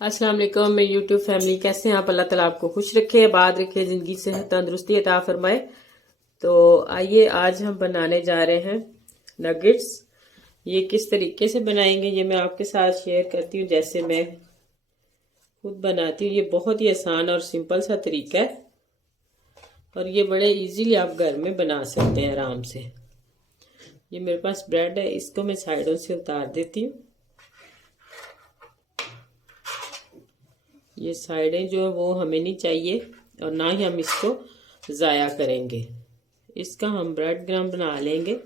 अस्सलाम वालेकुम। मैं यूट्यूब फैमिली, कैसे हैं आप? अल्लाह ताला आपको खुश रखे, आबाद रखे, जिंदगी से तंदुरुस्ती अता फरमाए। तो आइए आज हम बनाने जा रहे हैं नगेट्स। ये किस तरीके से बनाएंगे ये मैं आपके साथ शेयर करती हूँ, जैसे मैं खुद बनाती हूँ। ये बहुत ही आसान और सिंपल सा तरीका है और ये बड़े इजीली आप घर में बना सकते हैं आराम से। ये मेरे पास ब्रेड है, इसको मैं साइडों से उतार देती हूँ। ये साइडें जो है वो हमें नहीं चाहिए और ना ही हम इसको ज़ाया करेंगे। इसका हम ब्रेड क्रम्ब बना लेंगे।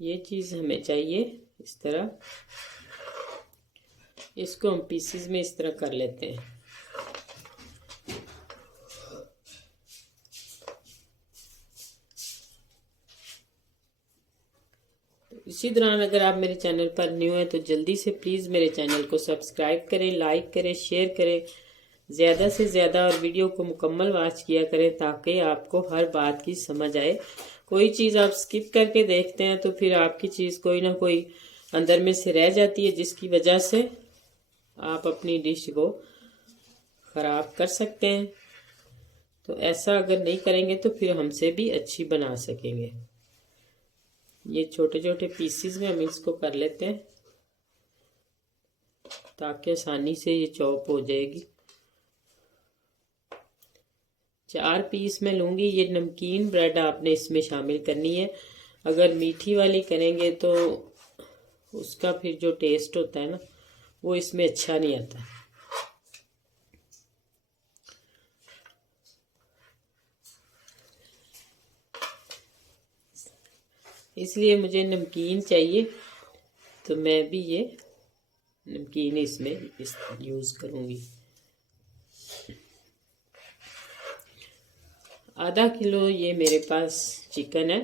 ये चीज़ हमें चाहिए इस तरह। इसको हम पीसेस में इस तरह कर लेते हैं। इसी दौरान अगर आप मेरे चैनल पर न्यू हैं तो जल्दी से प्लीज़ मेरे चैनल को सब्सक्राइब करें, लाइक करें, शेयर करें, ज़्यादा से ज़्यादा और वीडियो को मुकम्मल वॉच किया करें ताकि आपको हर बात की समझ आए। कोई चीज़ आप स्किप करके देखते हैं तो फिर आपकी चीज़ कोई ना कोई अंदर में से रह जाती है, जिसकी वजह से आप अपनी डिश को ख़राब कर सकते हैं। तो ऐसा अगर नहीं करेंगे तो फिर हमसे भी अच्छी बना सकेंगे। ये छोटे छोटे पीसीज में हम इसको कर लेते हैं ताकि आसानी से ये चॉप हो जाएगी। 4 पीस मैं लूँगी। ये नमकीन ब्रेड आपने इसमें शामिल करनी है। अगर मीठी वाली करेंगे तो उसका फिर जो टेस्ट होता है ना वो इसमें अच्छा नहीं आता। इसलिए मुझे नमकीन चाहिए, तो मैं भी ये नमकीन इसमें यूज़ करूँगी। आधा किलो ये मेरे पास चिकन है।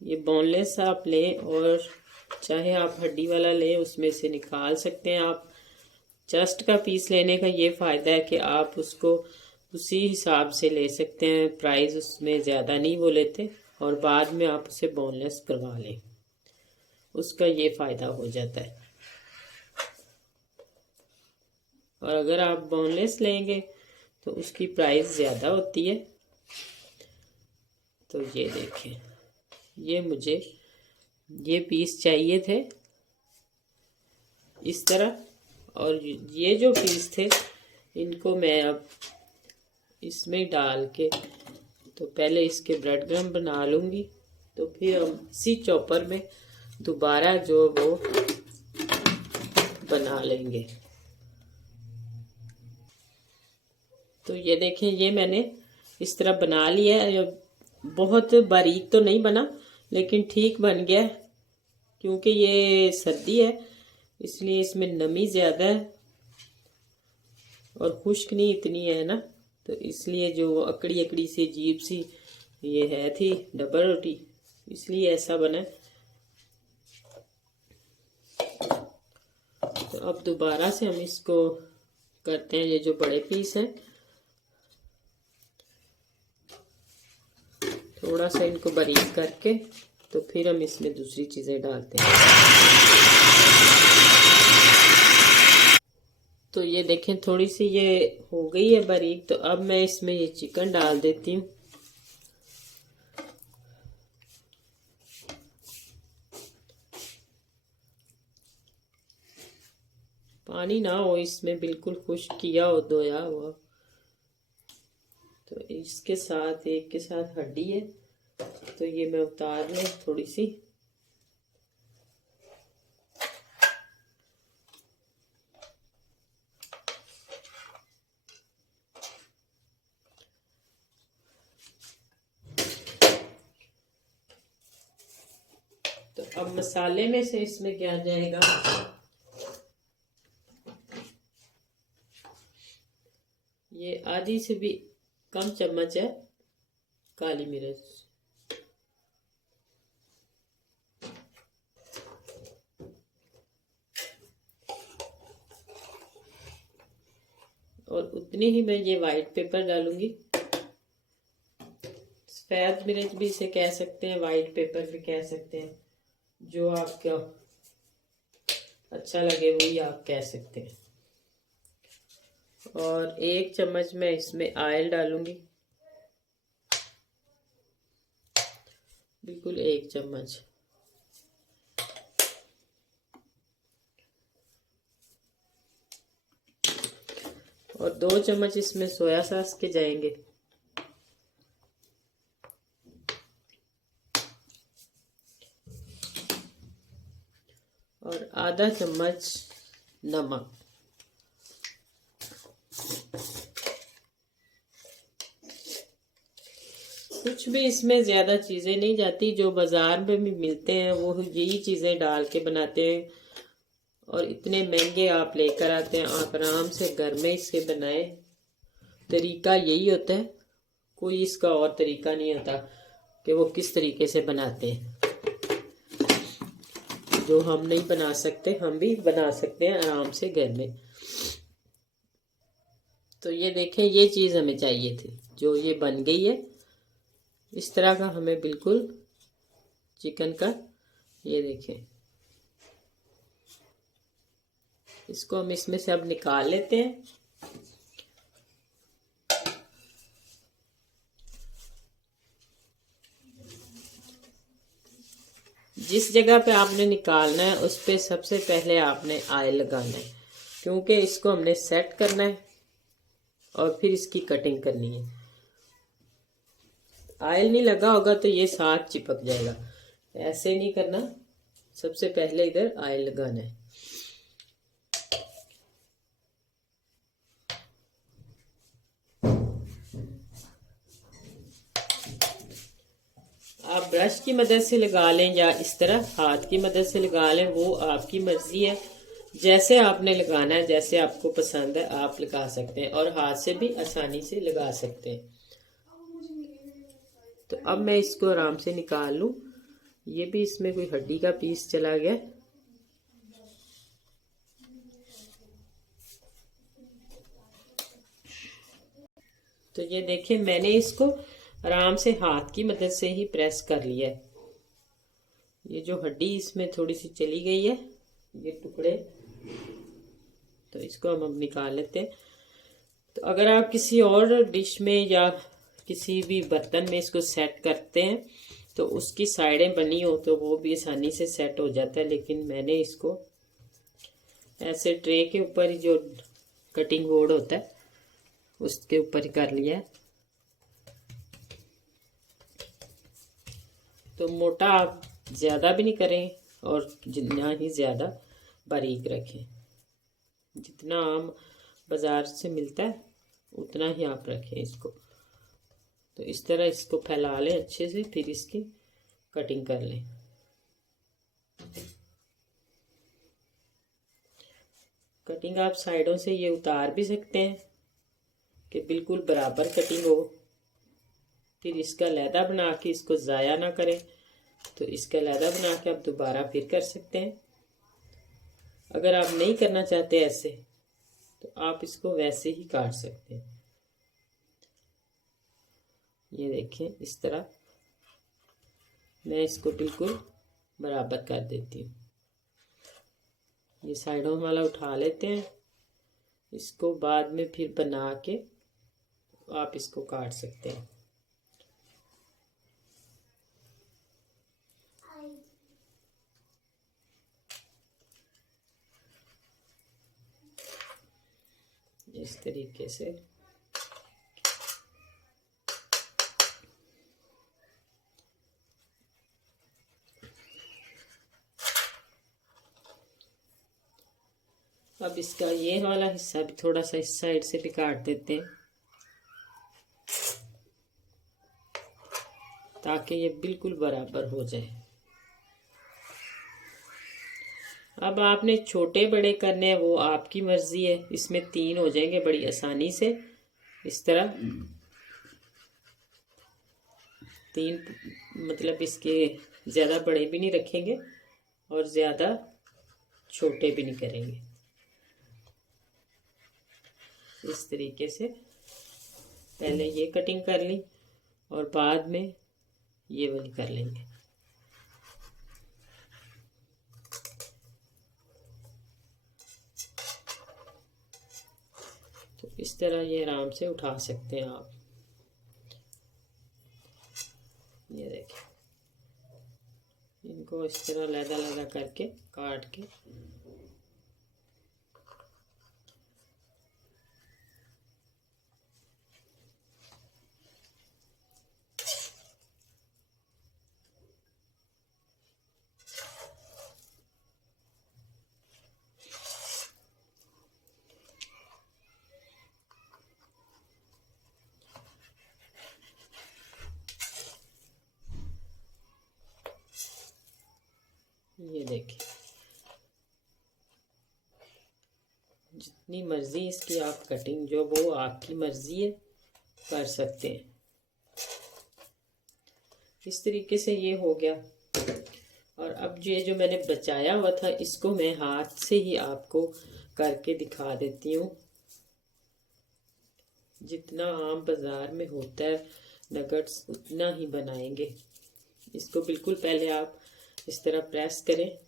ये बोनलेस आप लें और चाहे आप हड्डी वाला लें, उसमें से निकाल सकते हैं आप। चेस्ट का पीस लेने का ये फ़ायदा है कि आप उसको उसी हिसाब से ले सकते हैं, प्राइस उसमें ज़्यादा नहीं वो लेते, और बाद में आप उसे बोनलेस करवा लें, उसका ये फ़ायदा हो जाता है। और अगर आप बोनलेस लेंगे तो उसकी प्राइस ज़्यादा होती है। तो ये देखें, ये मुझे ये पीस चाहिए थे इस तरह, और ये जो पीस थे इनको मैं अब इसमें डाल के तो पहले इसके ब्रेड क्रम्ब बना लूँगी, तो फिर हम इसी चॉपर में दोबारा जो वो बना लेंगे। तो ये देखें, ये मैंने इस तरह बना लिया है। बहुत बारीक तो नहीं बना लेकिन ठीक बन गया, क्योंकि ये सर्दी है इसलिए इसमें नमी ज़्यादा है और खुश्क नहीं इतनी है ना, तो इसलिए जो अकड़ी अकड़ी सी अजीब सी ये है थी डबल रोटी, इसलिए ऐसा बना। तो अब दोबारा से हम इसको करते हैं। ये जो बड़े पीस हैं थोड़ा सा इनको बारीक करके तो फिर हम इसमें दूसरी चीज़ें डालते हैं। तो ये देखें, थोड़ी सी ये हो गई है बारीक, तो अब मैं इसमें ये चिकन डाल देती हूँ। पानी ना हो इसमें, बिल्कुल खुश्क किया हो, धोया हुआ। तो इसके साथ एक के साथ हड्डी है, तो ये मैं उतार लूँ थोड़ी सी। तो अब मसाले में से इसमें क्या जाएगा, ये आधी से भी कम चम्मच है काली मिर्च, और उतनी ही मैं ये वाइट पेपर डालूंगी। सफेद मिर्च भी इसे कह सकते हैं, वाइट पेपर भी कह सकते हैं, जो आपका अच्छा लगे वही आप कह सकते हैं। और 1 चम्मच मैं इसमें ऑयल डालूंगी, बिल्कुल 1 चम्मच। और 2 चम्मच इसमें सोया सॉस के जाएंगे। और आधा चम्मच नमक। कुछ भी इसमें ज़्यादा चीज़ें नहीं जाती, जो बाज़ार में भी मिलते हैं वो यही चीज़ें डाल के बनाते हैं, और इतने महंगे आप लेकर आते हैं। आप आराम से घर में इसके बनाए, तरीका यही होता है, कोई इसका और तरीका नहीं होता कि वो किस तरीके से बनाते हैं। जो हम नहीं बना सकते हम भी बना सकते हैं आराम से घर में। तो ये देखें, ये चीज़ हमें चाहिए थी, जो ये बन गई है इस तरह का हमें बिल्कुल चिकन का। ये देखें, इसको हम इसमें से अब निकाल लेते हैं। जिस जगह पे आपने निकालना है उस पे सबसे पहले आपने ऑयल लगाना है, क्योंकि इसको हमने सेट करना है और फिर इसकी कटिंग करनी है। ऑयल नहीं लगा होगा तो ये साथ चिपक जाएगा, ऐसे नहीं करना। सबसे पहले इधर ऑयल लगाना है। आप ब्रश की मदद से लगा लें या इस तरह हाथ की मदद से लगा लें, वो आपकी मर्जी है। जैसे आपने लगाना है, जैसे आपको पसंद है आप लगा सकते हैं, और हाथ से भी आसानी से लगा सकते हैं। तो अब मैं इसको आराम से निकाल लूं। ये भी इसमें कोई हड्डी का पीस चला गया। तो ये देखिए, मैंने इसको आराम से हाथ की मदद से ही प्रेस कर लिया है। ये जो हड्डी इसमें थोड़ी सी चली गई है, ये टुकड़े, तो इसको हम अब निकाल लेते हैं। तो अगर आप किसी और डिश में या किसी भी बर्तन में इसको सेट करते हैं तो उसकी साइडें बनी हो तो वो भी आसानी से सेट हो जाता है, लेकिन मैंने इसको ऐसे ट्रे के ऊपर ही, जो कटिंग बोर्ड होता है उसके ऊपर ही कर लिया है। तो मोटा आप ज़्यादा भी नहीं करें और जितना ही ज़्यादा बारीक रखें, जितना आम बाज़ार से मिलता है उतना ही आप रखें इसको। तो इस तरह इसको फैला लें अच्छे से, फिर इसकी कटिंग कर लें। कटिंग आप साइडों से ये उतार भी सकते हैं कि बिल्कुल बराबर कटिंग हो। फिर इसका लैदा बना के इसको ज़ाया ना करें, तो इसका लैदा बना के आप दोबारा फिर कर सकते हैं। अगर आप नहीं करना चाहते ऐसे, तो आप इसको वैसे ही काट सकते हैं। ये देखें, इस तरह मैं इसको बिल्कुल बराबर कर देती हूँ। ये साइडों वाला उठा लेते हैं, इसको बाद में फिर बना के आप इसको काट सकते हैं। इस तरीके से अब इसका ये वाला हिस्सा भी थोड़ा सा इस साइड से भी काट देते हैं, ताकि ये बिल्कुल बराबर हो जाए। अब आपने छोटे बड़े करने हैं, वो आपकी मर्जी है। इसमें 3 हो जाएंगे बड़ी आसानी से। इस तरह 3, मतलब इसके ज़्यादा बड़े भी नहीं रखेंगे और ज़्यादा छोटे भी नहीं करेंगे। इस तरीके से पहले ये कटिंग कर ली, और बाद में ये वाली कर लेंगे। तो इस तरह ये आराम से उठा सकते हैं आप। ये देखिए, इनको इस तरह लैदा लैदा करके काट के ये देखिए, जितनी मर्जी इसकी आप कटिंग जो वो आपकी मर्जी है कर सकते हैं। इस तरीके से ये हो गया। और अब ये जो मैंने बचाया हुआ था इसको मैं हाथ से ही आपको करके दिखा देती हूँ। जितना आम बाजार में होता है नगट्स उतना ही बनाएंगे। इसको बिल्कुल पहले आप इस तरह प्रेस करें।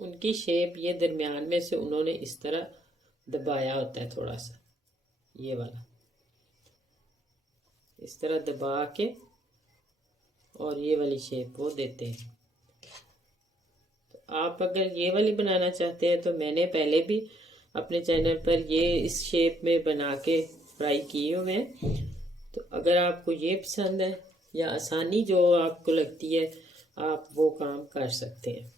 उनकी शेप ये दरमियान में से उन्होंने इस तरह दबाया होता है, थोड़ा सा ये वाला इस तरह दबा के और ये वाली शेप वो देते हैं। तो आप अगर ये वाली बनाना चाहते हैं तो मैंने पहले भी अपने चैनल पर ये इस शेप में बना के फ्राई किए हुए हैं। तो अगर आपको ये पसंद है या आसानी जो आपको लगती है आप वो काम कर सकते हैं।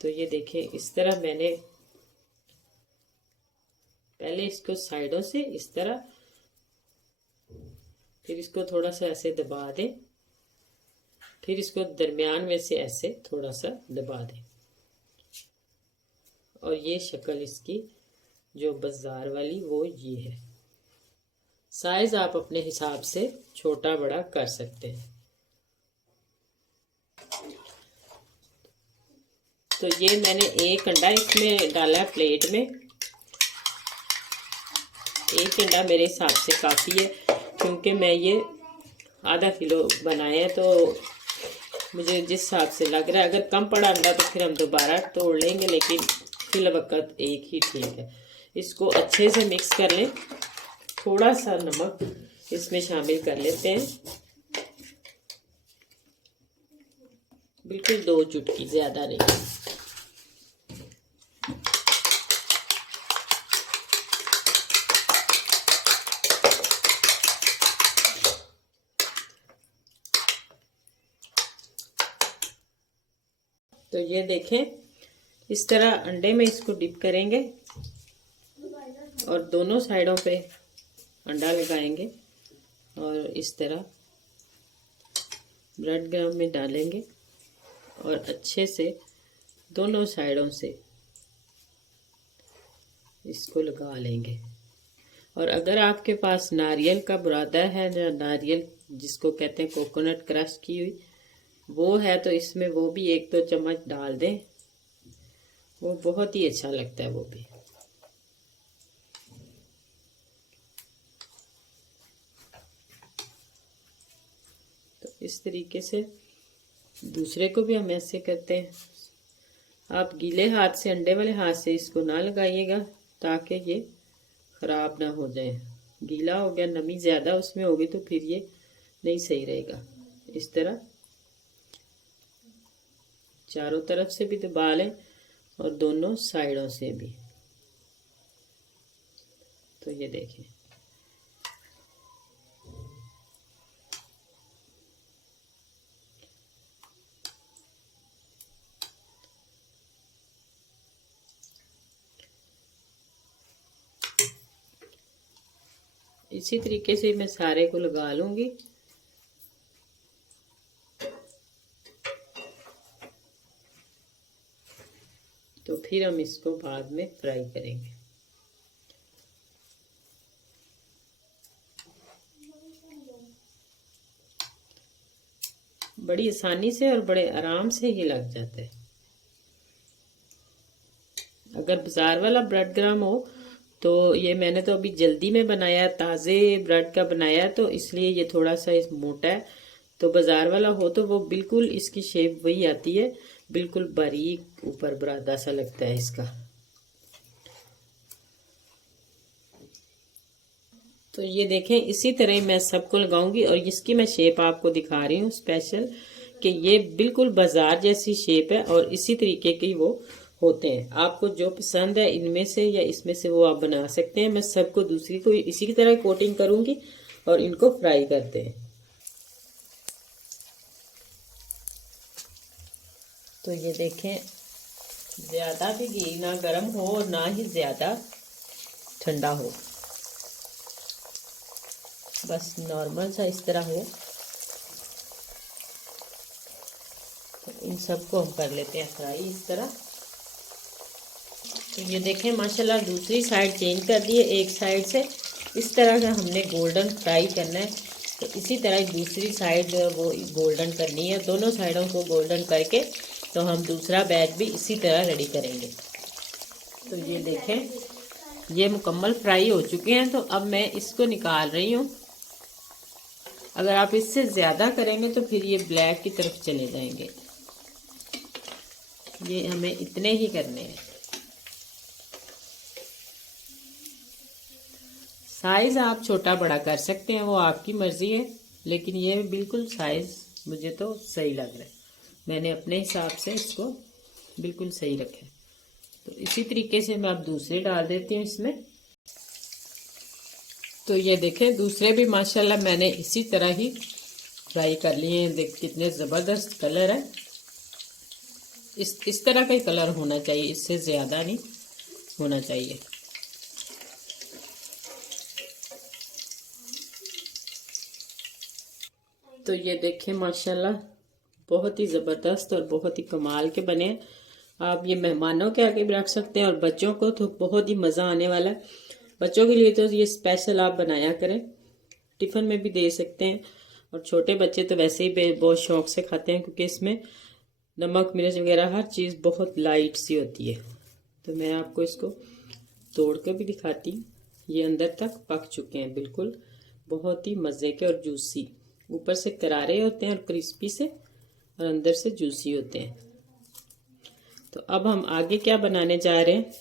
तो ये देखें, इस तरह मैंने पहले इसको साइडों से इस तरह, फिर इसको थोड़ा सा ऐसे दबा दें, फिर इसको दरमियान में से ऐसे थोड़ा सा दबा दें। और ये शक्ल इसकी जो बाजार वाली वो ये है। साइज आप अपने हिसाब से छोटा बड़ा कर सकते हैं। तो ये मैंने एक अंडा इसमें डाला प्लेट में। एक अंडा मेरे हिसाब से काफ़ी है क्योंकि मैं ये आधा किलो बनाया है, तो मुझे जिस हिसाब से लग रहा है अगर कम पड़ा अंडा तो फिर हम दोबारा तोड़ लेंगे, लेकिन फिलवक्त एक ही ठीक है। इसको अच्छे से मिक्स कर लें। थोड़ा सा नमक इसमें शामिल कर लेते हैं, बिल्कुल 2 चुटकी, ज़्यादा नहीं। तो ये देखें, इस तरह अंडे में इसको डिप करेंगे और दोनों साइडों पे अंडा लगाएंगे और इस तरह ब्रेड क्रम्ब में डालेंगे और अच्छे से दोनों साइडों से इसको लगा लेंगे। और अगर आपके पास नारियल का बुरादा है या नारियल जिसको कहते हैं कोकोनट क्रश की हुई वो है तो इसमें वो भी 1-2 चम्मच डाल दें, वो बहुत ही अच्छा लगता है वो भी। तो इस तरीके से दूसरे को भी हम ऐसे करते हैं। आप गीले हाथ से, अंडे वाले हाथ से इसको ना लगाइएगा ताकि ये ख़राब ना हो जाए। गीला हो गया, नमी ज़्यादा उसमें होगी तो फिर ये नहीं सही रहेगा। इस तरह चारों तरफ से भी दबा लें और दोनों साइडों से भी। तो ये देखें, इसी तरीके से मैं सारे को लगा लूंगी। तो फिर हम इसको बाद में फ्राई करेंगे। बड़ी आसानी से और बड़े आराम से ही लग जाता है। अगर बाजार वाला ब्रेड ग्राम हो तो ये मैंने तो अभी जल्दी में बनाया, ताज़े ब्रेड का बनाया, तो इसलिए ये थोड़ा सा मोटा है। तो बाजार वाला हो तो वो बिल्कुल इसकी शेप वही आती है, बिल्कुल बारीक ऊपर बुरादा सा लगता है इसका। तो ये देखें, इसी तरह मैं सबको लगाऊंगी और इसकी मैं शेप आपको दिखा रही हूँ स्पेशल, कि ये बिल्कुल बाजार जैसी शेप है और इसी तरीके की वो होते हैं। आपको जो पसंद है इनमें से या इसमें से वो आप बना सकते हैं। मैं सबको दूसरी को इसी की तरह कोटिंग करूंगी और इनको फ्राई करते हैं। तो ये देखें, ज़्यादा भी घी ना गर्म हो और ना ही ज़्यादा ठंडा हो, बस नॉर्मल सा इस तरह हो। तो इन सबको हम कर लेते हैं फ्राई इस तरह। तो ये देखें माशाल्लाह दूसरी साइड चेंज कर दिए, एक साइड से इस तरह का हमने गोल्डन फ्राई करना है। तो इसी तरह दूसरी साइड वो गोल्डन करनी है, दोनों साइडों को गोल्डन करके तो हम दूसरा बैच भी इसी तरह रेडी करेंगे। तो ये देखें, ये मुकम्मल फ्राई हो चुके हैं। तो अब मैं इसको निकाल रही हूँ। अगर आप इससे ज़्यादा करेंगे तो फिर ये ब्लैक की तरफ चले जाएंगे। ये हमें इतने ही करने हैं। साइज़ आप छोटा बड़ा कर सकते हैं, वो आपकी मर्ज़ी है, लेकिन ये बिल्कुल साइज़ मुझे तो सही लग रहा है। मैंने अपने हिसाब से इसको बिल्कुल सही रखा है। तो इसी तरीके से मैं अब दूसरे डाल देती हूँ इसमें। तो ये देखें, दूसरे भी माशाल्लाह मैंने इसी तरह ही फ्राई कर लिए हैं। देख कितने ज़बरदस्त कलर है। इस तरह का ही कलर होना चाहिए, इससे ज़्यादा नहीं होना चाहिए। तो ये देखें माशाल्लाह बहुत ही ज़बरदस्त और बहुत ही कमाल के बने। आप ये मेहमानों के आगे भी रख सकते हैं और बच्चों को तो बहुत ही मज़ा आने वाला है। बच्चों के लिए तो ये स्पेशल आप बनाया करें, टिफ़िन में भी दे सकते हैं। और छोटे बच्चे तो वैसे ही बहुत शौक से खाते हैं, क्योंकि इसमें नमक मिर्च वगैरह हर चीज़ बहुत लाइट सी होती है। तो मैं आपको इसको तोड़ कर भी दिखाती हूँ। ये अंदर तक पक चुके हैं बिल्कुल, बहुत ही मज़े के और जूसी। ऊपर से करारे होते हैं और क्रिस्पी से, और अंदर से जूसी होते हैं। तो अब हम आगे क्या बनाने जा रहे हैं?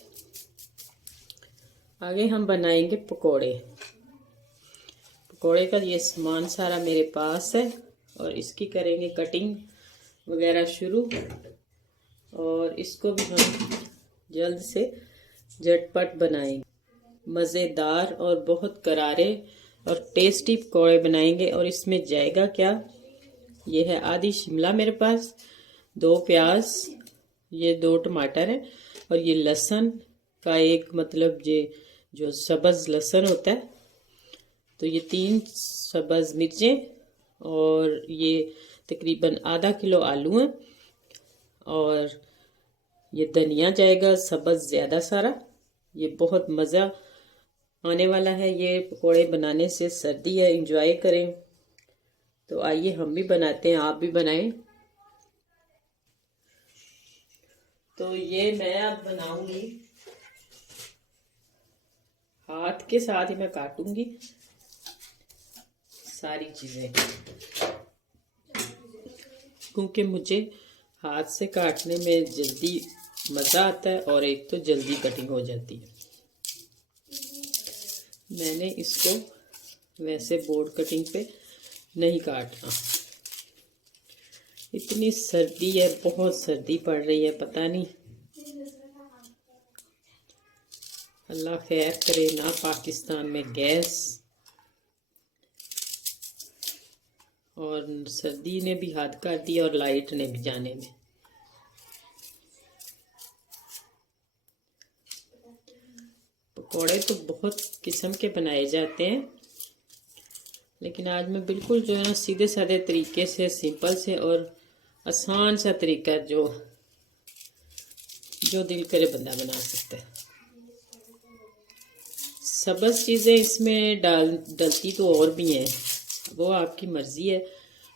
आगे हम बनाएंगे पकोड़े। पकोड़े का ये सामान सारा मेरे पास है और इसकी करेंगे कटिंग वगैरह शुरू। और इसको भी हम जल्द से झटपट बनाएंगे। मज़ेदार और बहुत करारे और टेस्टी पकौड़े बनाएंगे। और इसमें जाएगा क्या? ये है आधी शिमला मेरे पास, 2 प्याज, ये 2 टमाटर हैं, और ये लहसुन का एक मतलब ये जो सब्ज़ लहसुन होता है, तो ये 3 सब्ज़ मिर्चें, और ये तकरीबन आधा किलो आलू हैं, और ये धनिया जाएगा सब्ज़ ज़्यादा सारा। ये बहुत मज़ा आने वाला है ये पकोड़े बनाने से। सर्दी है, एंजॉय करें। तो आइए हम भी बनाते हैं, आप भी बनाएं। तो ये मैं अब बनाऊंगी, हाथ के साथ ही मैं काटूंगी सारी चीज़ें, क्योंकि मुझे हाथ से काटने में जल्दी मज़ा आता है और एक तो जल्दी कटिंग हो जाती है। मैंने इसको वैसे बोर्ड कटिंग पे नहीं काटना। इतनी सर्दी है, बहुत सर्दी पड़ रही है, पता नहीं, अल्लाह खैर करे ना पाकिस्तान में गैस, और सर्दी ने भी हद कर दी और लाइट ने भी जाने में। पकोड़े तो बहुत किस्म के बनाए जाते हैं, लेकिन आज मैं बिल्कुल जो है ना सीधे साधे तरीके से, सिंपल से और आसान सा तरीका जो दिल करे बंदा बना सकता है। सब्ज़ चीज़ें इसमें डलती तो और भी हैं, वो आपकी मर्ज़ी है।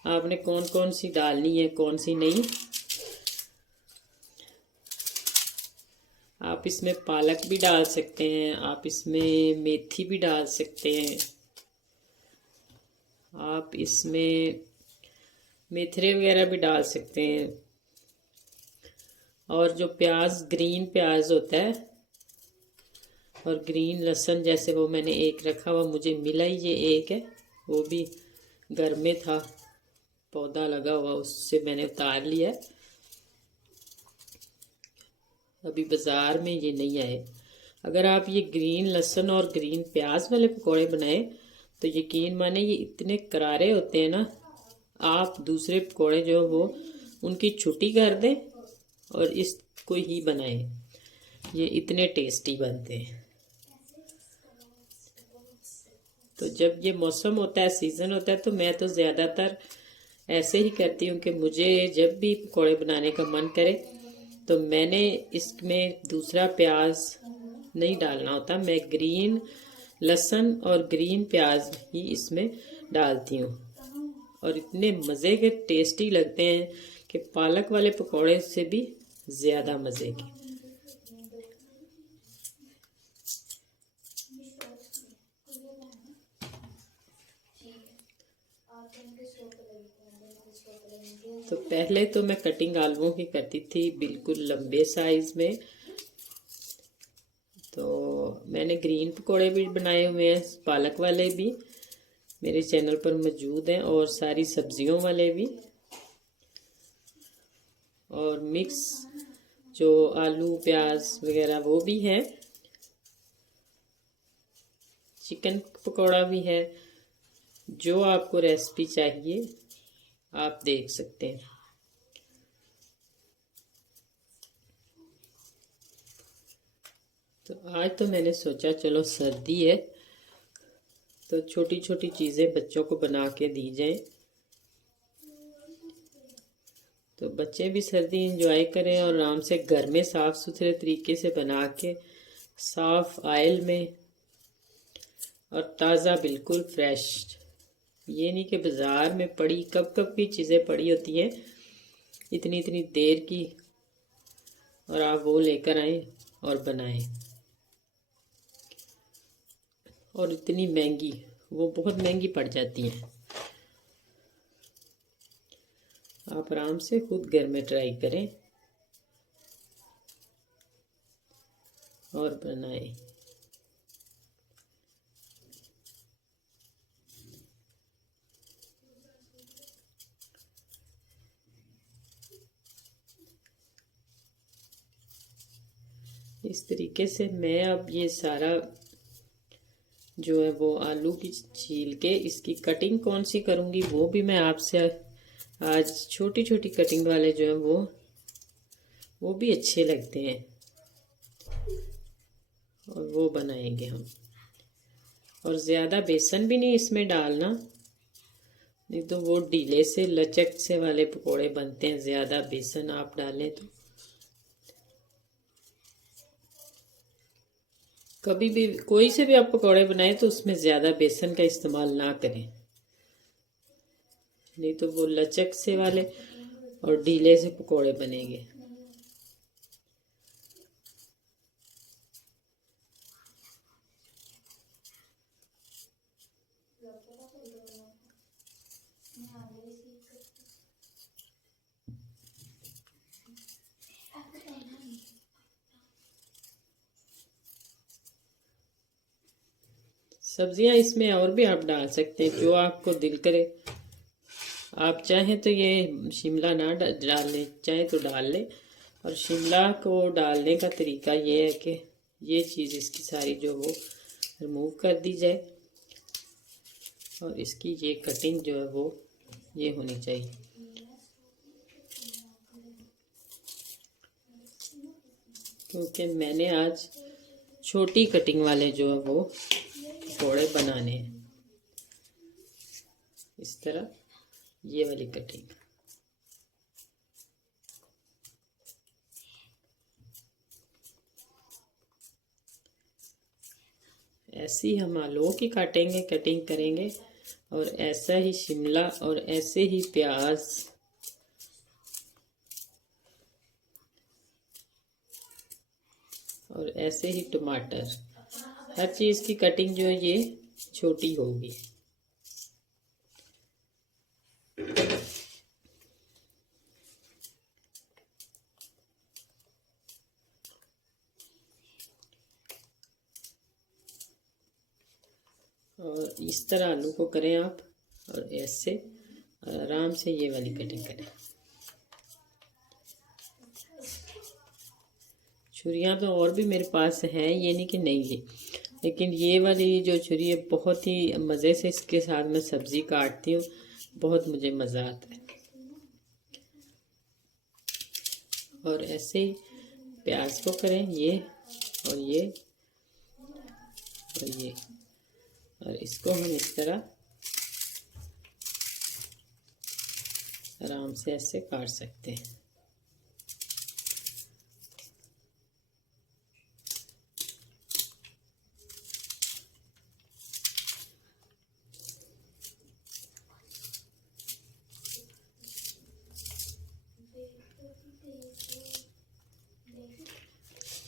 आपने कौन कौन सी डालनी है, कौन सी नहीं। आप इसमें पालक भी डाल सकते हैं, आप इसमें मेथी भी डाल सकते हैं, आप इसमें मेथरे वगैरह भी डाल सकते हैं। और जो प्याज, ग्रीन प्याज होता है और ग्रीन लहसुन, जैसे वो मैंने एक रखा हुआ, मुझे मिला ही ये एक है, वो भी घर में था, पौधा लगा हुआ, उससे मैंने उतार लिया। अभी बाज़ार में ये नहीं आए। अगर आप ये ग्रीन लहसुन और ग्रीन प्याज वाले पकोड़े बनाएं तो यकीन माने ये इतने करारे होते हैं ना, आप दूसरे पकोड़े जो वो उनकी छुट्टी कर दें और इसको ही बनाएं, ये इतने टेस्टी बनते हैं। तो जब ये मौसम होता है, सीज़न होता है, तो मैं तो ज़्यादातर ऐसे ही करती हूँ कि मुझे जब भी पकोड़े बनाने का मन करे तो मैंने इसमें दूसरा प्याज नहीं डालना होता, मैं ग्रीन लहसुन और ग्रीन प्याज ही इसमें डालती हूँ और इतने मज़े के टेस्टी लगते हैं कि पालक वाले पकोड़े से भी ज़्यादा मज़े के। तो पहले तो मैं कटिंग आलूओं की करती थी बिल्कुल लंबे साइज में। तो मैंने ग्रीन पकोड़े भी बनाए हुए हैं, पालक वाले भी मेरे चैनल पर मौजूद हैं, और सारी सब्जियों वाले भी, और मिक्स जो आलू प्याज वगैरह वो भी है, चिकन पकोड़ा भी है। जो आपको रेसिपी चाहिए आप देख सकते हैं। तो आज तो मैंने सोचा चलो सर्दी है तो छोटी छोटी चीज़ें बच्चों को बना के दी जाए, तो बच्चे भी सर्दी एंजॉय करें और आराम से घर में साफ़ सुथरे तरीके से बना के, साफ़ ऑयल में और ताज़ा, बिल्कुल फ्रेश। ये नहीं कि बाज़ार में पड़ी कब कब की चीज़ें पड़ी होती हैं इतनी इतनी देर की, और आप वो लेकर आएँ और बनाएं, और इतनी महंगी, वो बहुत महंगी पड़ जाती हैं। आप आराम से खुद घर में ट्राई करें और बनाएं। इस तरीके से मैं अब ये सारा जो है वो आलू की छील के इसकी कटिंग कौन सी करूँगी वो भी मैं आपसे आज, छोटी छोटी कटिंग वाले जो है वो भी अच्छे लगते हैं और वो बनाएंगे हम। और ज़्यादा बेसन भी नहीं इसमें डालना, नहीं तो वो ढीले से लचक से वाले पकोड़े बनते हैं, ज़्यादा बेसन आप डालें तो। कभी भी कोई से भी आप पकोड़े बनाएं तो उसमें ज़्यादा बेसन का इस्तेमाल ना करें, नहीं तो वो लचक से वाले और ढीले से पकोड़े बनेंगे। सब्जियां इसमें और भी आप डाल सकते हैं जो आपको दिल करे। आप चाहें तो ये शिमला ना डालने चाहें तो डाल लें, और शिमला को डालने का तरीका ये है कि ये चीज़ इसकी सारी जो वो रिमूव कर दी जाए, और इसकी ये कटिंग जो है वो ये होनी चाहिए। क्योंकि मैंने आज छोटी कटिंग वाले जो है वो पकोड़े बनाने हैं, इस तरह ये वाली कटिंग। ऐसी हम आलू की काटेंगे, कटिंग करेंगे और ऐसा ही शिमला और ऐसे ही प्याज और ऐसे ही टमाटर। हर चीज़ की कटिंग जो है ये छोटी होगी। और इस तरह आलू को करें आप, और ऐसे आराम से ये वाली कटिंग करें। छुरियाँ तो और भी मेरे पास हैं, ये नहीं कि नहीं है, लेकिन ये वाली जो छुरी है बहुत ही मज़े से इसके साथ मैं सब्ज़ी काटती हूँ, बहुत मुझे मज़ा आता है। और ऐसे ही प्याज को करें, ये और ये और ये, और इसको हम इस तरह आराम से ऐसे काट सकते हैं।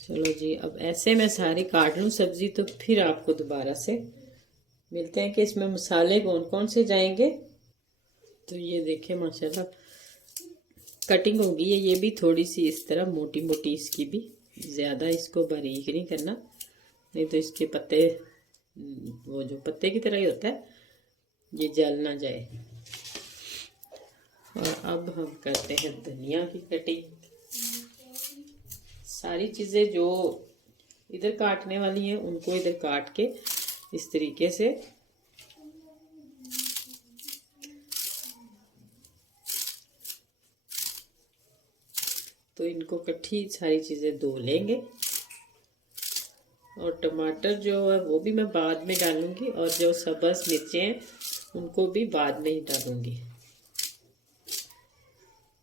चलो जी, अब ऐसे मैं सारी काट लूँ सब्ज़ी, तो फिर आपको दोबारा से मिलते हैं कि इसमें मसाले कौन कौन से जाएंगे। तो ये देखिए माशाल्लाह कटिंग होगी है, ये भी थोड़ी सी इस तरह मोटी मोटी, इसकी भी ज़्यादा इसको बारीक नहीं करना, नहीं तो इसके पत्ते वो जो पत्ते की तरह ही होता है, ये जल ना जाए। और अब हम करते हैं धनिया की कटिंग। सारी चीज़ें जो इधर काटने वाली हैं उनको इधर काट के इस तरीके से तो इनको इकट्ठी सारी चीज़ें धो लेंगे। और टमाटर जो है वो भी मैं बाद में डालूंगी, और जो सब्ज़ मिर्चें हैं उनको भी बाद में ही डालूंगी,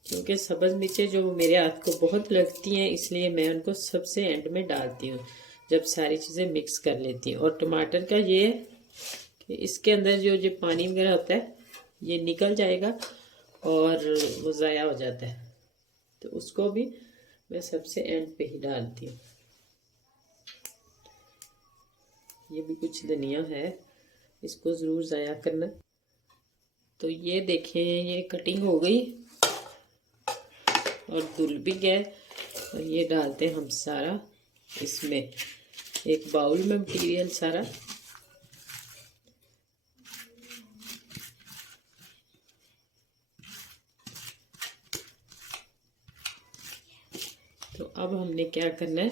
क्योंकि सब्ज़ मिर्चें जो मेरे हाथ को बहुत लगती हैं, इसलिए मैं उनको सबसे एंड में डालती हूँ जब सारी चीज़ें मिक्स कर लेती हूँ। और टमाटर का ये है कि इसके अंदर जो पानी वगैरह होता है ये निकल जाएगा और वो ज़ाया हो जाता है, तो उसको भी मैं सबसे एंड पे ही डालती हूँ। ये भी कुछ धनिया है, इसको ज़रूर ज़ाया करना। तो ये देखें, ये कटिंग हो गई और धुल भी गया। और ये डालते हैं हम सारा इसमें एक बाउल में मटीरियल सारा। तो अब हमने क्या करना है,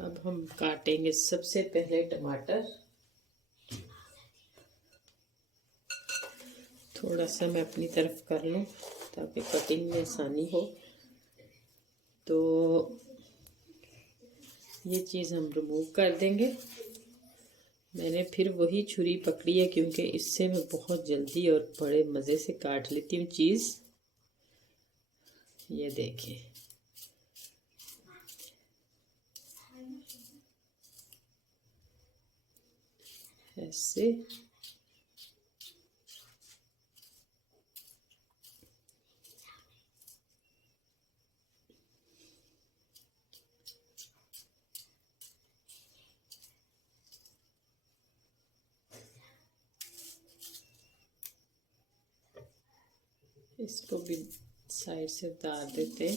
अब हम काटेंगे सबसे पहले टमाटर। थोड़ा सा मैं अपनी तरफ कर लूँ ताकि कटिंग में आसानी हो। तो ये चीज़ हम रिमूव कर देंगे। मैंने फिर वही छुरी पकड़ी है क्योंकि इससे मैं बहुत जल्दी और बड़े मज़े से काट लेती हूँ चीज़। ये देखें, ऐसे इसको भी साइड से उतार देते हैं।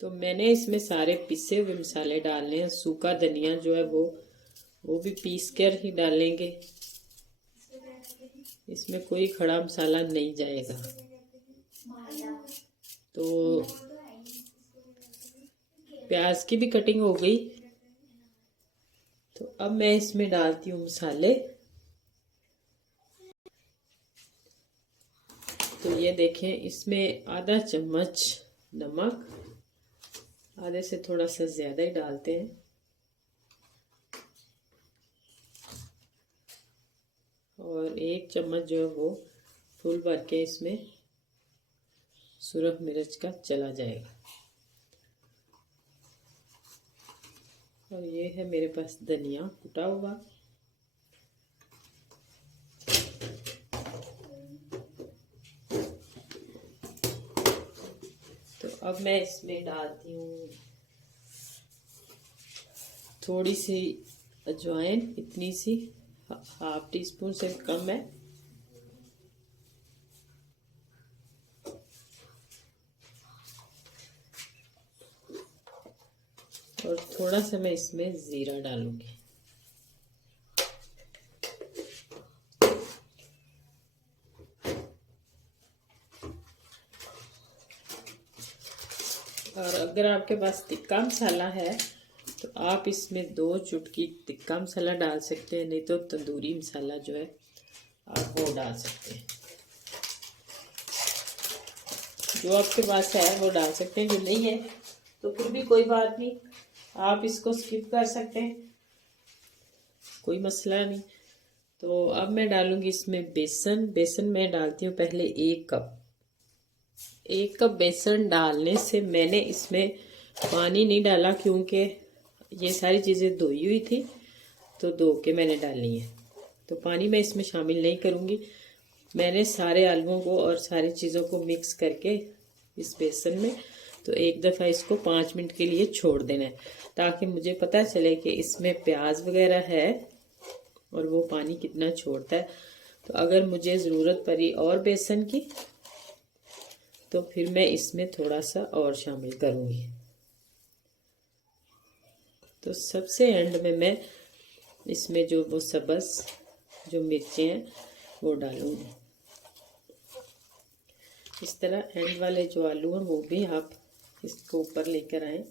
तो मैंने इसमें सारे पिसे हुए मसाले डालने हैं। सूखा धनिया जो है वो भी पीस कर ही डालेंगे, इसमें कोई खड़ा मसाला नहीं जाएगा। तो प्याज की भी कटिंग हो गई। तो अब मैं इसमें डालती हूँ मसाले। तो ये देखें, इसमें आधा चम्मच नमक, आधे से थोड़ा सा ज़्यादा ही डालते हैं, और 1 चम्मच जो है वो फुल भर के इसमें सुरख मिर्च का चला जाएगा। और ये है मेरे पास धनिया कुटा हुआ। तो अब मैं इसमें डालती हूँ थोड़ी सी अजवाइन, इतनी सी, हाफ टी स्पून से कम है। और थोड़ा सा मैं इसमें जीरा डालूंगी। और अगर आपके पास तिक्का मसाला है तो आप इसमें 2 चुटकी तिक्का मसाला डाल सकते हैं, नहीं तो तंदूरी मसाला जो है आप वो डाल सकते हैं। जो आपके पास है वो डाल सकते हैं, जो नहीं है तो फिर भी कोई बात नहीं, आप इसको स्किप कर सकते हैं, कोई मसला नहीं। तो अब मैं डालूंगी इसमें बेसन। बेसन मैं डालती हूँ पहले 1 कप। 1 कप बेसन डालने से मैंने इसमें पानी नहीं डाला, क्योंकि ये सारी चीज़ें धोई हुई थी तो धो के मैंने डाली है, तो पानी मैं इसमें शामिल नहीं करूँगी। मैंने सारे आलूओं को और सारी चीज़ों को मिक्स करके इस बेसन में, तो एक दफ़ा इसको 5 मिनट के लिए छोड़ देना है, ताकि मुझे पता चले कि इसमें प्याज वगैरह है और वो पानी कितना छोड़ता है। तो अगर मुझे ज़रूरत पड़ी और बेसन की तो फिर मैं इसमें थोड़ा सा और शामिल करूँगी। तो सबसे एंड में मैं इसमें जो वो सब्ज़ जो मिर्चें हैं वो डालूँगी। इस तरह एंड वाले जो आलू हैं वो भी आप इसको ऊपर लेकर आएं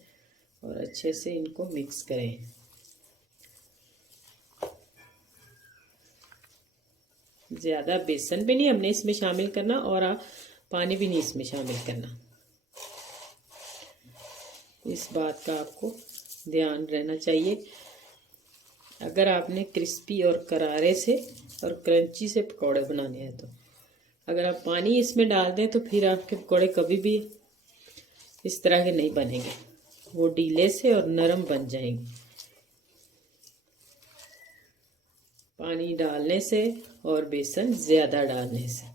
और अच्छे से इनको मिक्स करें। ज़्यादा बेसन भी नहीं हमने इसमें शामिल करना और पानी भी नहीं इसमें शामिल करना। इस बात का आपको ध्यान रहना चाहिए। अगर आपने क्रिस्पी और करारे से और क्रंची से पकौड़े बनाने हैं तो अगर आप पानी इसमें डाल दें तो फिर आपके पकौड़े कभी भी इस तरह के नहीं बनेंगे, वो ढीले से और नरम बन जाएंगे पानी डालने से और बेसन ज़्यादा डालने से।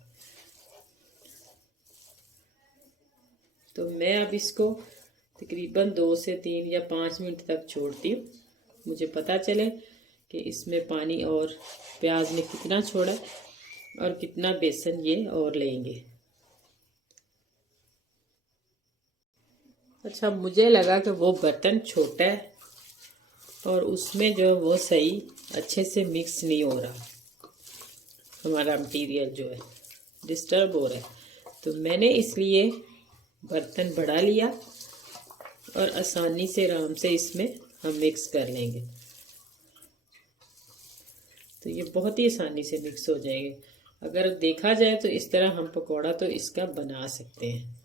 तो मैं अब इसको तकरीबन 2 से 3 या 5 मिनट तक छोड़ती हूँ, मुझे पता चले कि इसमें पानी और प्याज ने कितना छोड़ा और कितना बेसन ये और लेंगे। अच्छा, मुझे लगा कि वो बर्तन छोटा है और उसमें जो वो सही अच्छे से मिक्स नहीं हो रहा, हमारा मटीरियल जो है डिस्टर्ब हो रहा है, तो मैंने इसलिए बर्तन बढ़ा लिया और आसानी से आराम से इसमें हम मिक्स कर लेंगे। तो ये बहुत ही आसानी से मिक्स हो जाएंगे। अगर देखा जाए तो इस तरह हम पकौड़ा तो इसका बना सकते हैं,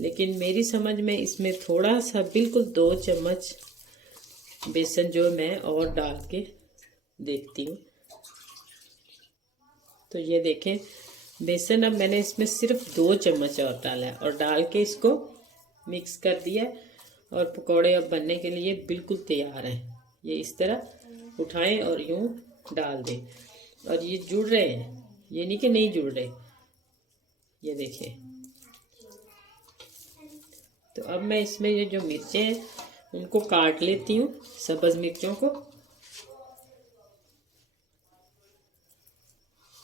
लेकिन मेरी समझ में इसमें थोड़ा सा बिल्कुल 2 चम्मच बेसन जो मैं और डाल के देखती हूँ। तो ये देखें, बेसन अब मैंने इसमें सिर्फ 2 चम्मच और डाला है और डाल के इसको मिक्स कर दिया और पकौड़े अब बनने के लिए बिल्कुल तैयार हैं। ये इस तरह उठाएं और यूं डाल दें और ये जुड़ रहे हैं, ये नहीं कि नहीं जुड़ रहे, ये देखिए। तो अब मैं इसमें ये जो मिर्चें हैं उनको काट लेती हूँ, सब्ज़ मिर्चों को।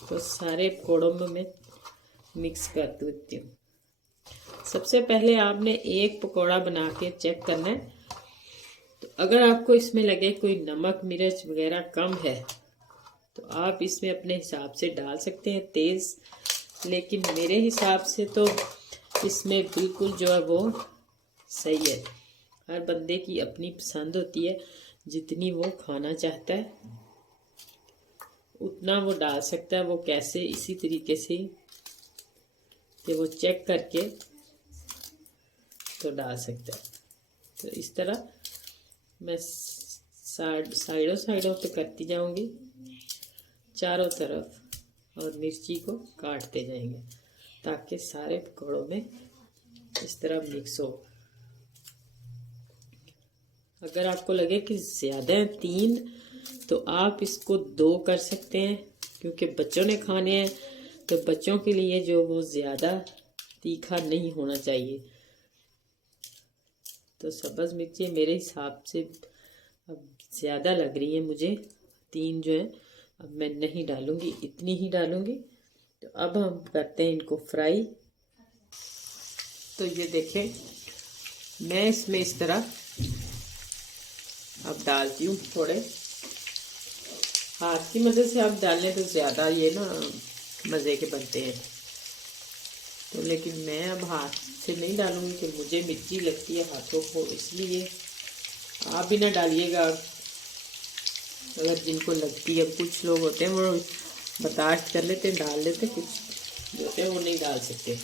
तो सारे पकौड़ों में मैं मिक्स कर देती हूँ। सबसे पहले आपने एक पकौड़ा बना के चेक करना है, तो अगर आपको इसमें लगे कोई नमक मिर्च वगैरह कम है तो आप इसमें अपने हिसाब से डाल सकते हैं तेज़, लेकिन मेरे हिसाब से तो इसमें बिल्कुल जो है वो सही है। हर बंदे की अपनी पसंद होती है, जितनी वो खाना चाहता है उतना वो डाल सकता है। वो कैसे, इसी तरीके से कि वो चेक करके तो डाल सकता है। तो इस तरह मैं साइडों पे करती जाऊंगी, चारों तरफ और मिर्ची को काटते जाएंगे ताकि सारे पकौड़ों में इस तरह मिक्स हो। अगर आपको लगे कि ज़्यादा है 3 तो आप इसको 2 कर सकते हैं, क्योंकि बच्चों ने खाने हैं तो बच्चों के लिए जो वो ज़्यादा तीखा नहीं होना चाहिए। तो सब्ज़ मिर्ची मेरे हिसाब से अब ज़्यादा लग रही है मुझे, 3 जो है अब मैं नहीं डालूँगी, इतनी ही डालूँगी। तो अब हम करते हैं इनको फ्राई। तो ये देखें मैं इसमें इस तरह अब डालती हूँ, थोड़े हाथ की मदद से आप डालें तो ज़्यादा ये ना मज़े के बनते हैं। तो लेकिन मैं अब हाथ से नहीं डालूँगी कि मुझे मिर्ची लगती है हाथों को, इसलिए आप भी ना डालिएगा अगर जिनको लगती है। कुछ लोग होते हैं वो बर्दाश्त कर लेते हैं, डाल लेते, कुछ होते हैं वो नहीं डाल सकते।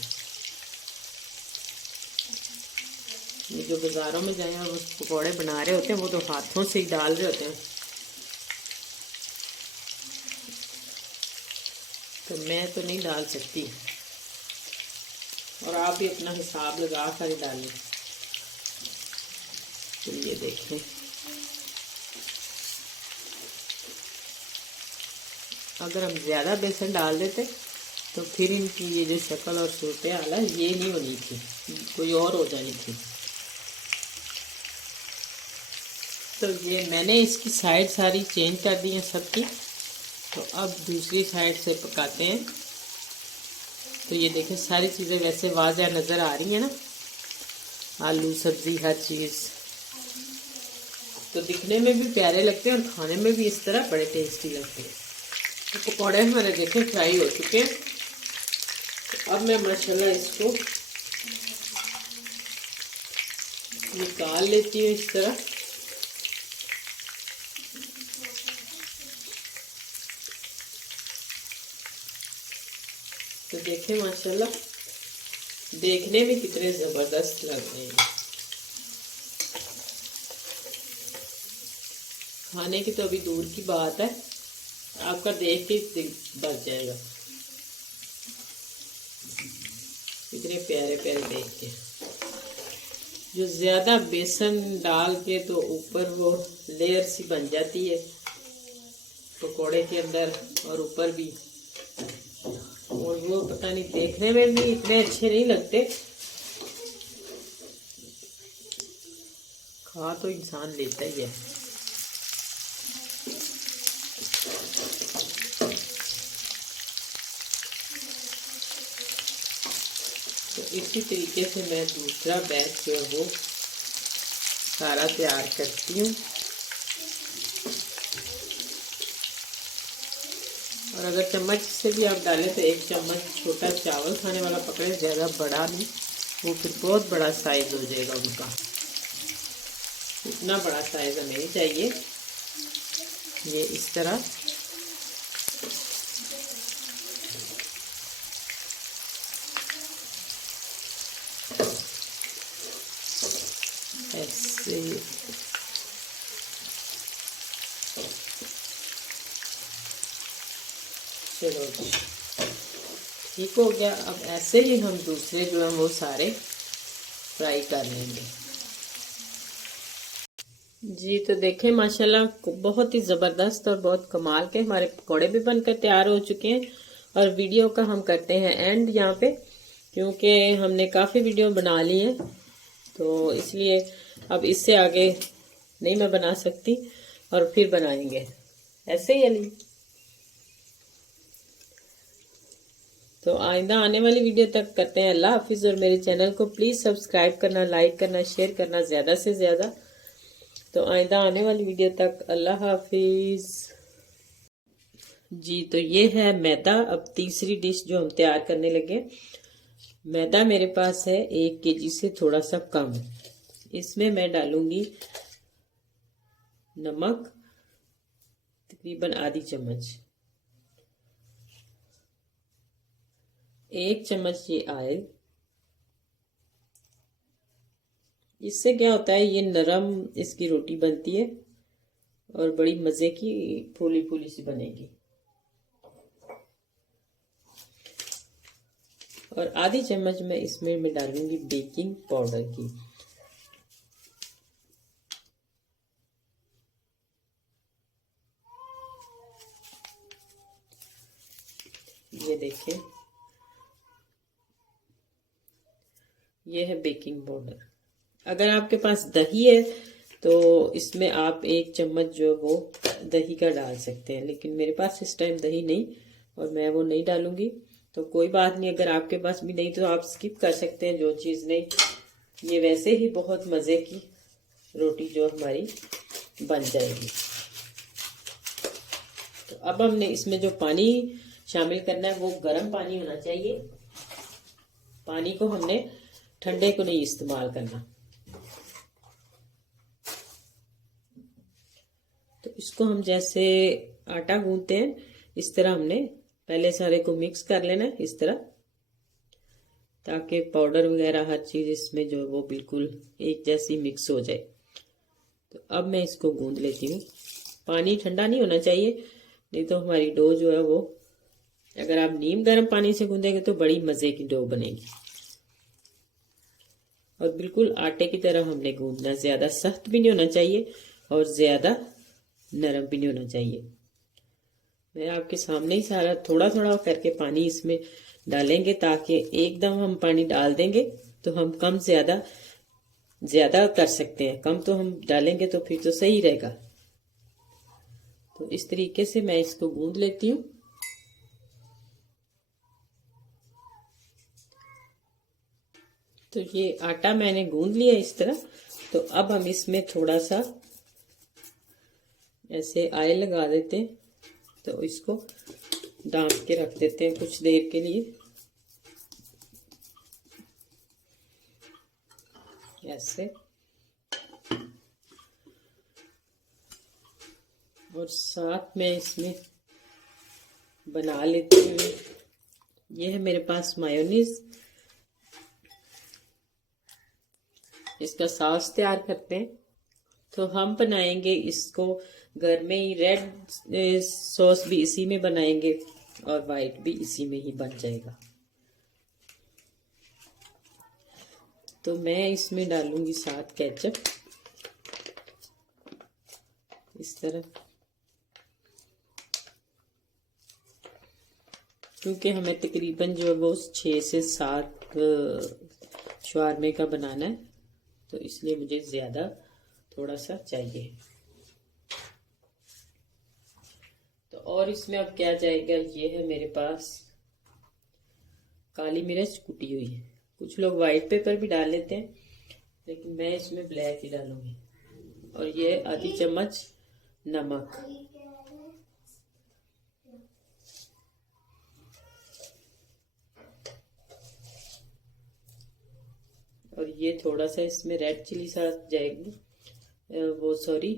ये जो बाज़ारों में जाए और उस पकौड़े बना रहे होते हैं वो तो हाथों से ही डाल रहे होते हैं। तो मैं तो नहीं डाल सकती, और आप भी अपना हिसाब लगा कर ही डालें। तो ये देखें अगर हम ज़्यादा बेसन डाल देते तो फिर इनकी ये जो शक्ल और सूरत हाल है ये नहीं होनी थी, कोई और हो जानी थी। तो ये मैंने इसकी साइड सारी चेंज कर दी है सबकी। तो अब दूसरी साइड से पकाते हैं। तो ये देखें सारी चीज़ें वैसे वाज़ह नज़र आ रही हैं ना, आलू सब्ज़ी हर चीज़। तो दिखने में भी प्यारे लगते हैं और खाने में भी इस तरह बड़े टेस्टी लगते हैं। तो पकौड़े हमारे देखें फ्राई हो चुके हैं। तो अब मैं माशाल्लाह इसको निकाल लेती हूँ इस तरह। तो देखें माशाल्लाह देखने में कितने ज़बरदस्त लग रहे हैं। खाने की तो अभी दूर की बात है, आपका देख के दिल भर जाएगा, कितने प्यारे प्यारे देख के। जो ज़्यादा बेसन डाल के तो ऊपर वो लेयर सी बन जाती है पकोड़े के अंदर और ऊपर भी, और वो पता नहीं देखने में भी इतने अच्छे नहीं लगते। खा तो इंसान लेता ही है। तो इसी तरीके से मैं दूसरा बैच जो है वो सारा तैयार करती हूँ। और अगर चम्मच से भी आप डालें तो 1 चम्मच छोटा चावल खाने वाला पकड़े, ज़्यादा बड़ा नहीं, वो फिर बहुत बड़ा साइज़ हो जाएगा उनका। इतना बड़ा साइज़ हमें नहीं चाहिए। ये इस तरह ऐसे चलो ठीक हो गया। अब ऐसे ही हम दूसरे जो हैं वो सारे फ्राई कर लेंगे। जी तो देखें माशाल्लाह बहुत ही ज़बरदस्त और बहुत कमाल के हमारे पकौड़े भी बनकर तैयार हो चुके हैं। और वीडियो का हम करते हैं एंड यहाँ पे, क्योंकि हमने काफ़ी वीडियो बना ली है तो इसलिए अब इससे आगे नहीं मैं बना सकती, और फिर बनाएंगे ऐसे ही अली। तो आइंदा आने वाली वीडियो तक करते हैं अल्लाह हाफिज़। और मेरे चैनल को प्लीज़ सब्सक्राइब करना, लाइक करना, शेयर करना ज़्यादा से ज़्यादा। तो आइंदा आने वाली वीडियो तक अल्लाह हाफिज़। जी तो ये है मैदा। अब तीसरी डिश जो हम तैयार करने लगे, मैदा मेरे पास है 1 केजी से थोड़ा सा कम। इसमें मैं डालूंगी नमक तकरीबन आधी चम्मच, 1 चम्मच ये ऑयल। इससे क्या होता है ये नरम इसकी रोटी बनती है और बड़ी मज़े की फूली फूली सी बनेगी। और आधी चम्मच मैं इसमें डालूंगी बेकिंग पाउडर की। ये देखें, ये है बेकिंग पाउडर। अगर आपके पास दही है तो इसमें आप 1 चम्मच जो वो दही का डाल सकते हैं, लेकिन मेरे पास इस टाइम दही नहीं और मैं वो नहीं डालूंगी। तो कोई बात नहीं, अगर आपके पास भी नहीं तो आप स्किप कर सकते हैं, जो चीज़ नहीं। ये वैसे ही बहुत मज़े की रोटी जो हमारी बन जाएगी। तो अब हमने इसमें जो पानी शामिल करना है वो गर्म पानी होना चाहिए। पानी को हमने ठंडे को नहीं इस्तेमाल करना। तो इसको हम जैसे आटा गूंथते हैं इस तरह हमने पहले सारे को मिक्स कर लेना है इस तरह, ताकि पाउडर वगैरह हर चीज़ इसमें जो वो बिल्कुल एक जैसी मिक्स हो जाए। तो अब मैं इसको गूंथ लेती हूँ। पानी ठंडा नहीं होना चाहिए, नहीं तो हमारी डो जो है वो, अगर आप नीम गर्म पानी से गूंथेंगे तो बड़ी मज़े की डो बनेगी। और बिल्कुल आटे की तरह हमने गूंथना, ज़्यादा सख्त भी नहीं होना चाहिए और ज़्यादा नरम भी नहीं होना चाहिए। मैं आपके सामने ही सारा थोड़ा थोड़ा करके पानी इसमें डालेंगे, ताकि एकदम हम पानी डाल देंगे तो हम कम ज़्यादा कर सकते हैं। कम तो हम डालेंगे तो फिर तो सही रहेगा। तो इस तरीके से मैं इसको गूंथ लेती हूँ। तो ये आटा मैंने गूंथ लिया इस तरह। तो अब हम इसमें थोड़ा सा ऐसे ऑयल लगा देते हैं, तो इसको ढाँप के रख देते हैं कुछ देर के लिए ऐसे। और साथ में इसमें बना लेती हूँ, ये है मेरे पास मायोनीज। इसका सॉस तैयार करते हैं। तो हम बनाएंगे इसको घर में ही, रेड सॉस भी इसी में बनाएंगे और वाइट भी इसी में ही बन जाएगा। तो मैं इसमें डालूंगी साथ केचप इस तरह, क्योंकि हमें तकरीबन जो है वो 6 से 7 शवारमे का बनाना है, तो इसलिए मुझे ज़्यादा थोड़ा सा चाहिए। तो और इसमें अब क्या जाएगा, ये है मेरे पास काली मिर्च कुटी हुई है। कुछ लोग वाइट पेपर भी डाल लेते हैं, लेकिन मैं इसमें ब्लैक ही डालूंगी। और ये आधी चम्मच नमक। और ये थोड़ा सा इसमें रेड चिली सॉस जाएगी, वो सॉरी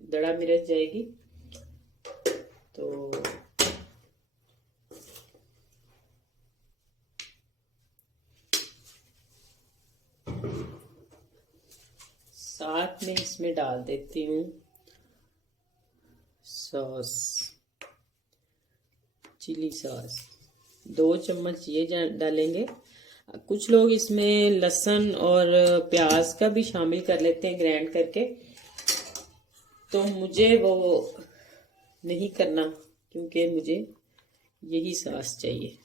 दड़ा मिर्च जाएगी। तो साथ में इसमें डाल देती हूँ सॉस, चिली सॉस 2 चम्मच ये डालेंगे। कुछ लोग इसमें लहसुन और प्याज का भी शामिल कर लेते हैं ग्राइंड करके, तो मुझे वो नहीं करना, क्योंकि मुझे यही सॉस चाहिए।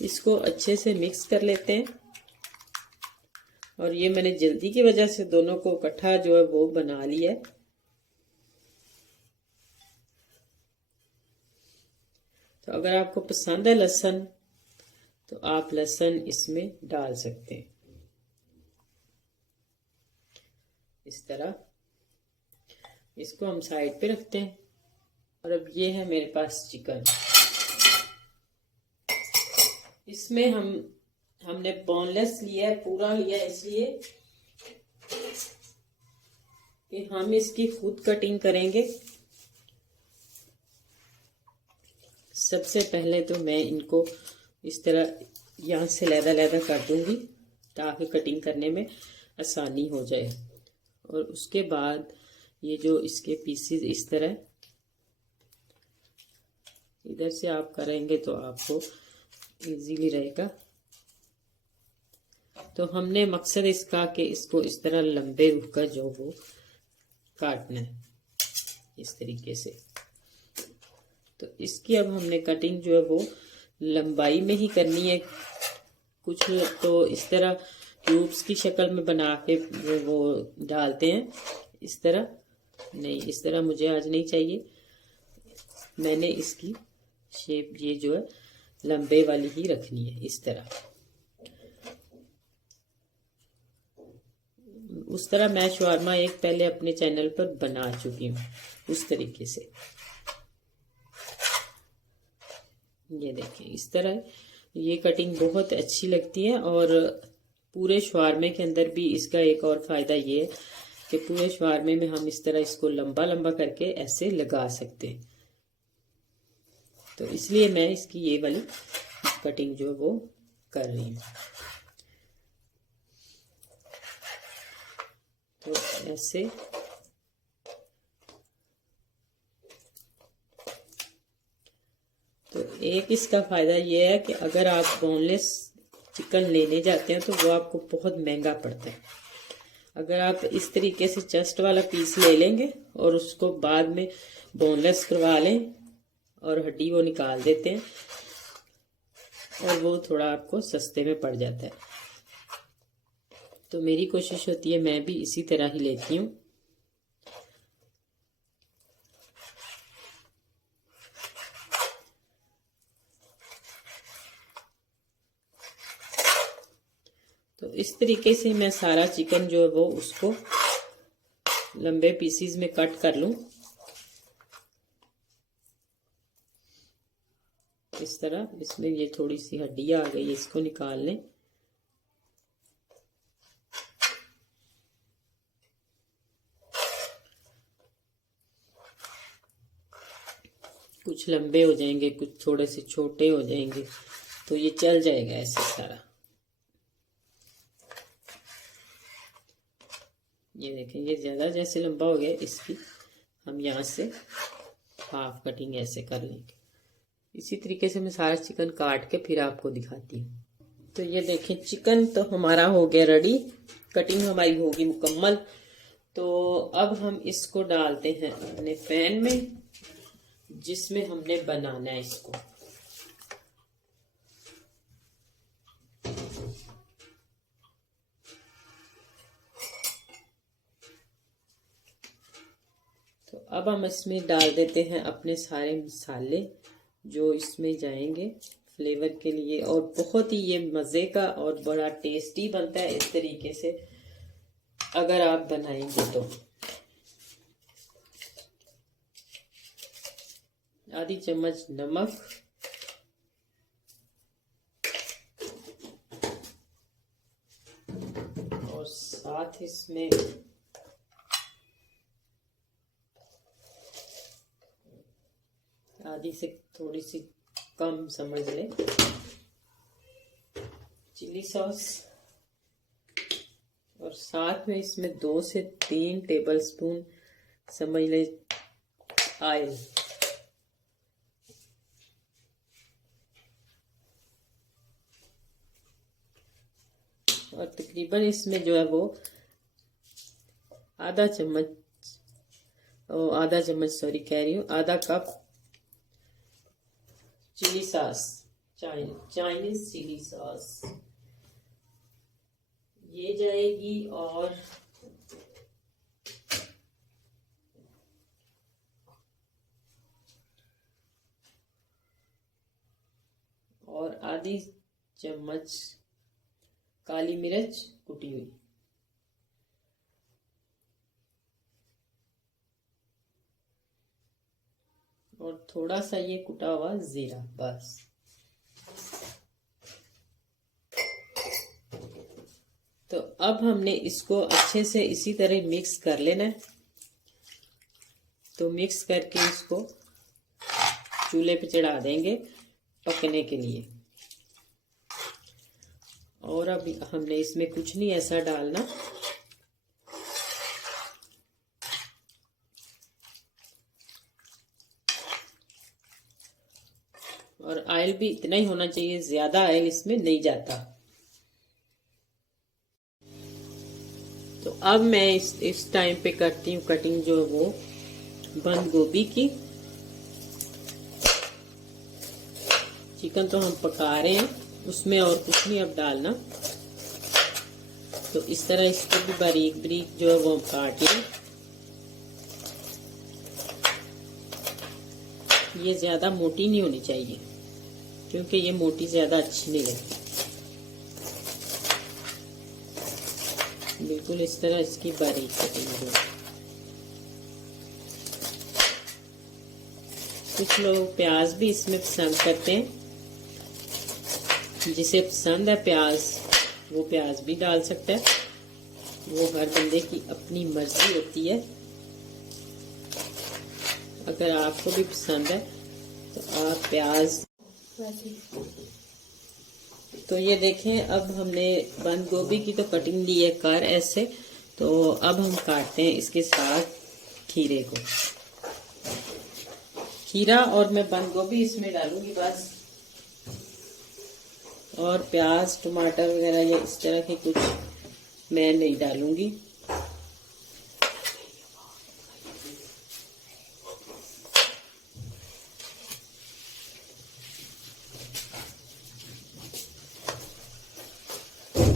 इसको अच्छे से मिक्स कर लेते हैं। और ये मैंने जल्दी की वजह से दोनों को इकट्ठा जो है वो बना लिया है। तो अगर आपको पसंद है लहसुन तो आप लहसुन इसमें डाल सकते हैं इस तरह। इसको हम साइड पे रखते हैं। और अब ये है मेरे पास चिकन। इसमें हमने बोनलेस लिया है, पूरा लिया है, इसलिए कि हम इसकी खुद कटिंग करेंगे। सबसे पहले तो मैं इनको इस तरह यहाँ से लैदा कर दूंगी, ताकि कटिंग करने में आसानी हो जाए। और उसके बाद ये जो इसके पीसेस इस तरह इधर से आप करेंगे तो आपको इजीली रहेगा। तो हमने मकसद इसका कि इसको इस तरह लंबे रुख का जो वो काटना है इस तरीके से। तो इसकी अब हमने कटिंग जो है वो लंबाई में ही करनी है। कुछ तो इस तरह क्यूब्स की शक्ल में बना के वो डालते हैं, इस तरह नहीं, इस तरह मुझे आज नहीं चाहिए। मैंने इसकी शेप ये जो है लंबे वाली ही रखनी है इस तरह। उस तरह मैं शवारमा एक पहले अपने चैनल पर बना चुकी हूँ उस तरीके से। ये देखें इस तरह ये कटिंग बहुत अच्छी लगती है। और पूरे शवारमे के अंदर भी इसका एक और फायदा ये है कि पूरे शवारमे में हम इस तरह इसको लंबा लंबा करके ऐसे लगा सकते हैं। तो इसलिए मैं इसकी ये वाली कटिंग जो वो कर रही हूँ। तो ऐसे तो एक इसका फायदा ये है कि अगर आप बोनलेस चिकन लेने जाते हैं तो वो आपको बहुत महंगा पड़ता है। अगर आप इस तरीके से चेस्ट वाला पीस ले लेंगे और उसको बाद में बोनलेस करवा लें और हड्डी वो निकाल देते हैं और वो थोड़ा आपको सस्ते में पड़ जाता है। तो मेरी कोशिश होती है मैं भी इसी तरह ही लेती हूँ। तो इस तरीके से मैं सारा चिकन जो है वो उसको लंबे पीसीज में कट कर लूं। इस तरह इसमें ये थोड़ी सी हड्डियां आ गई, इसको निकाल लें। कुछ लंबे हो जाएंगे, कुछ थोड़े से छोटे हो जाएंगे, तो ये चल जाएगा ऐसे सारा। ये देखें ये ज़्यादा जैसे लंबा हो गया, इसकी हम यहाँ से हाफ कटिंग ऐसे कर लेंगे। इसी तरीके से मैं सारा चिकन काट के फिर आपको दिखाती हूँ। तो ये देखें चिकन तो हमारा हो गया रेडी, कटिंग हमारी होगी मुकम्मल। तो अब हम इसको डालते हैं अपने पैन में जिसमें हमने बनाना है इसको। तो अब हम इसमें डाल देते हैं अपने सारे मसाले जो इसमें जाएंगे फ्लेवर के लिए। और बहुत ही ये मज़े का और बड़ा टेस्टी बनता है इस तरीके से अगर आप बनाएंगे तो। आधी चम्मच नमक, और साथ इसमें आधी से थोड़ी सी कम समझ ले चिली सॉस, और साथ में इसमें 2 से 3 टेबलस्पून समझ ले ऑयल। और तकरीबन इसमें जो है वो आधा चम्मच सॉरी कह रही हूँ, आधा cup chilli sauce, Chinese chilli sauce ये जाएगी। और आधी चम्मच काली मिर्च कुटी हुई। और थोड़ा सा ये कुटा हुआ जीरा, बस। तो अब हमने इसको अच्छे से इसी तरह मिक्स कर लेना है। तो मिक्स करके इसको चूल्हे पे चढ़ा देंगे पकने के लिए। और अब हमने इसमें कुछ नहीं ऐसा डालना, और ऑयल भी इतना ही होना चाहिए, ज्यादा ऑयल इसमें नहीं जाता। तो अब मैं इस टाइम पे करती हूँ कटिंग जो है वो बंद गोभी की। चिकन तो हम पका रहे हैं, उसमें और कुछ नहीं अब डालना। तो इस तरह इसको भी बारीक बारीक जो है वो काट लें। ये ज्यादा मोटी नहीं होनी चाहिए, क्योंकि ये मोटी ज्यादा अच्छी नहीं लगती। बिल्कुल इस तरह इसकी बारीक कटिंग हो। कुछ लोग प्याज भी इसमें पसंद करते हैं, जिसे पसंद है प्याज वो प्याज भी डाल सकता है। वो हर बंदे की अपनी मर्जी होती है। अगर आपको भी पसंद है तो आप प्याज। तो ये देखें, अब हमने बंद गोभी की तो कटिंग ली है कर ऐसे। तो अब हम काटते हैं इसके साथ खीरे को। खीरा और मैं बंद गोभी इसमें डालूंगी बस, और प्याज टमाटर वगैरह या इस तरह के कुछ मैं नहीं डालूंगी।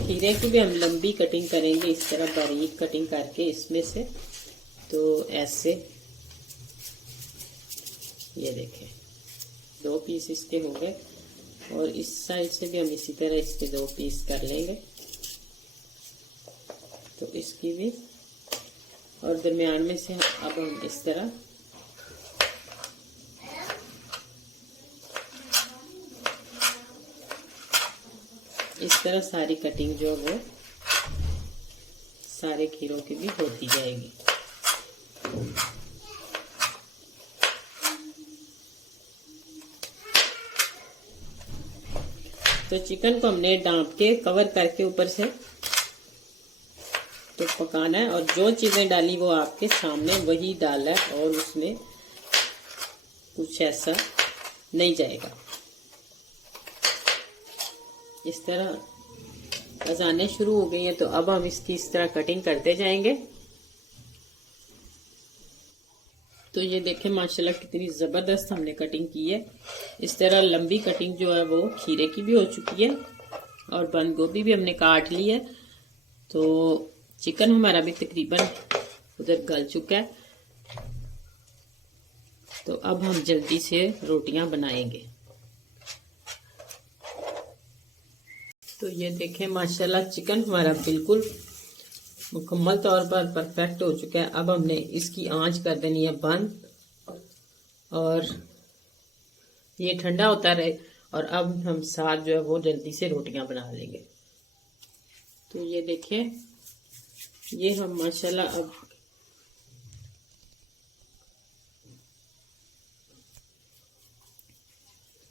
खीरे की भी हम लंबी कटिंग करेंगे, इस तरह बारीक कटिंग करके इसमें से। तो ऐसे ये देखें 2 पीस इसके हो गए, और इस साइड से भी हम इसी तरह इसके 2 पीस कर लेंगे। तो इसकी भी, और दरमियान में से अब हम इस तरह सारी कटिंग जो वो सारे खीरों की भी होती जाएगी। तो चिकन को हमने डांप के कवर करके ऊपर से तो पकाना है, और जो चीजें डाली वो आपके सामने वही डालना है, और उसमें कुछ ऐसा नहीं जाएगा। इस तरह अजाने शुरू हो गई हैं, तो अब हम इसकी इस तरह कटिंग करते जाएंगे। तो ये देखें माशाल्लाह कितनी जबरदस्त हमने कटिंग की है। इस तरह लंबी कटिंग जो है वो खीरे की भी हो चुकी है, और बंद गोभी भी हमने काट ली है। तो चिकन हमारा भी तकरीबन उधर गल चुका है। तो अब हम जल्दी से रोटियां बनाएंगे। तो ये देखें माशाल्लाह चिकन हमारा बिल्कुल मुकम्मल तौर पर परफेक्ट हो चुका है। अब हमने इसकी आंच कर देनी है बंद, और ये ठंडा होता रहे। और अब हम साथ जो है वो जल्दी से रोटियां बना लेंगे। तो ये देखें, ये हम माशाल्लाह अब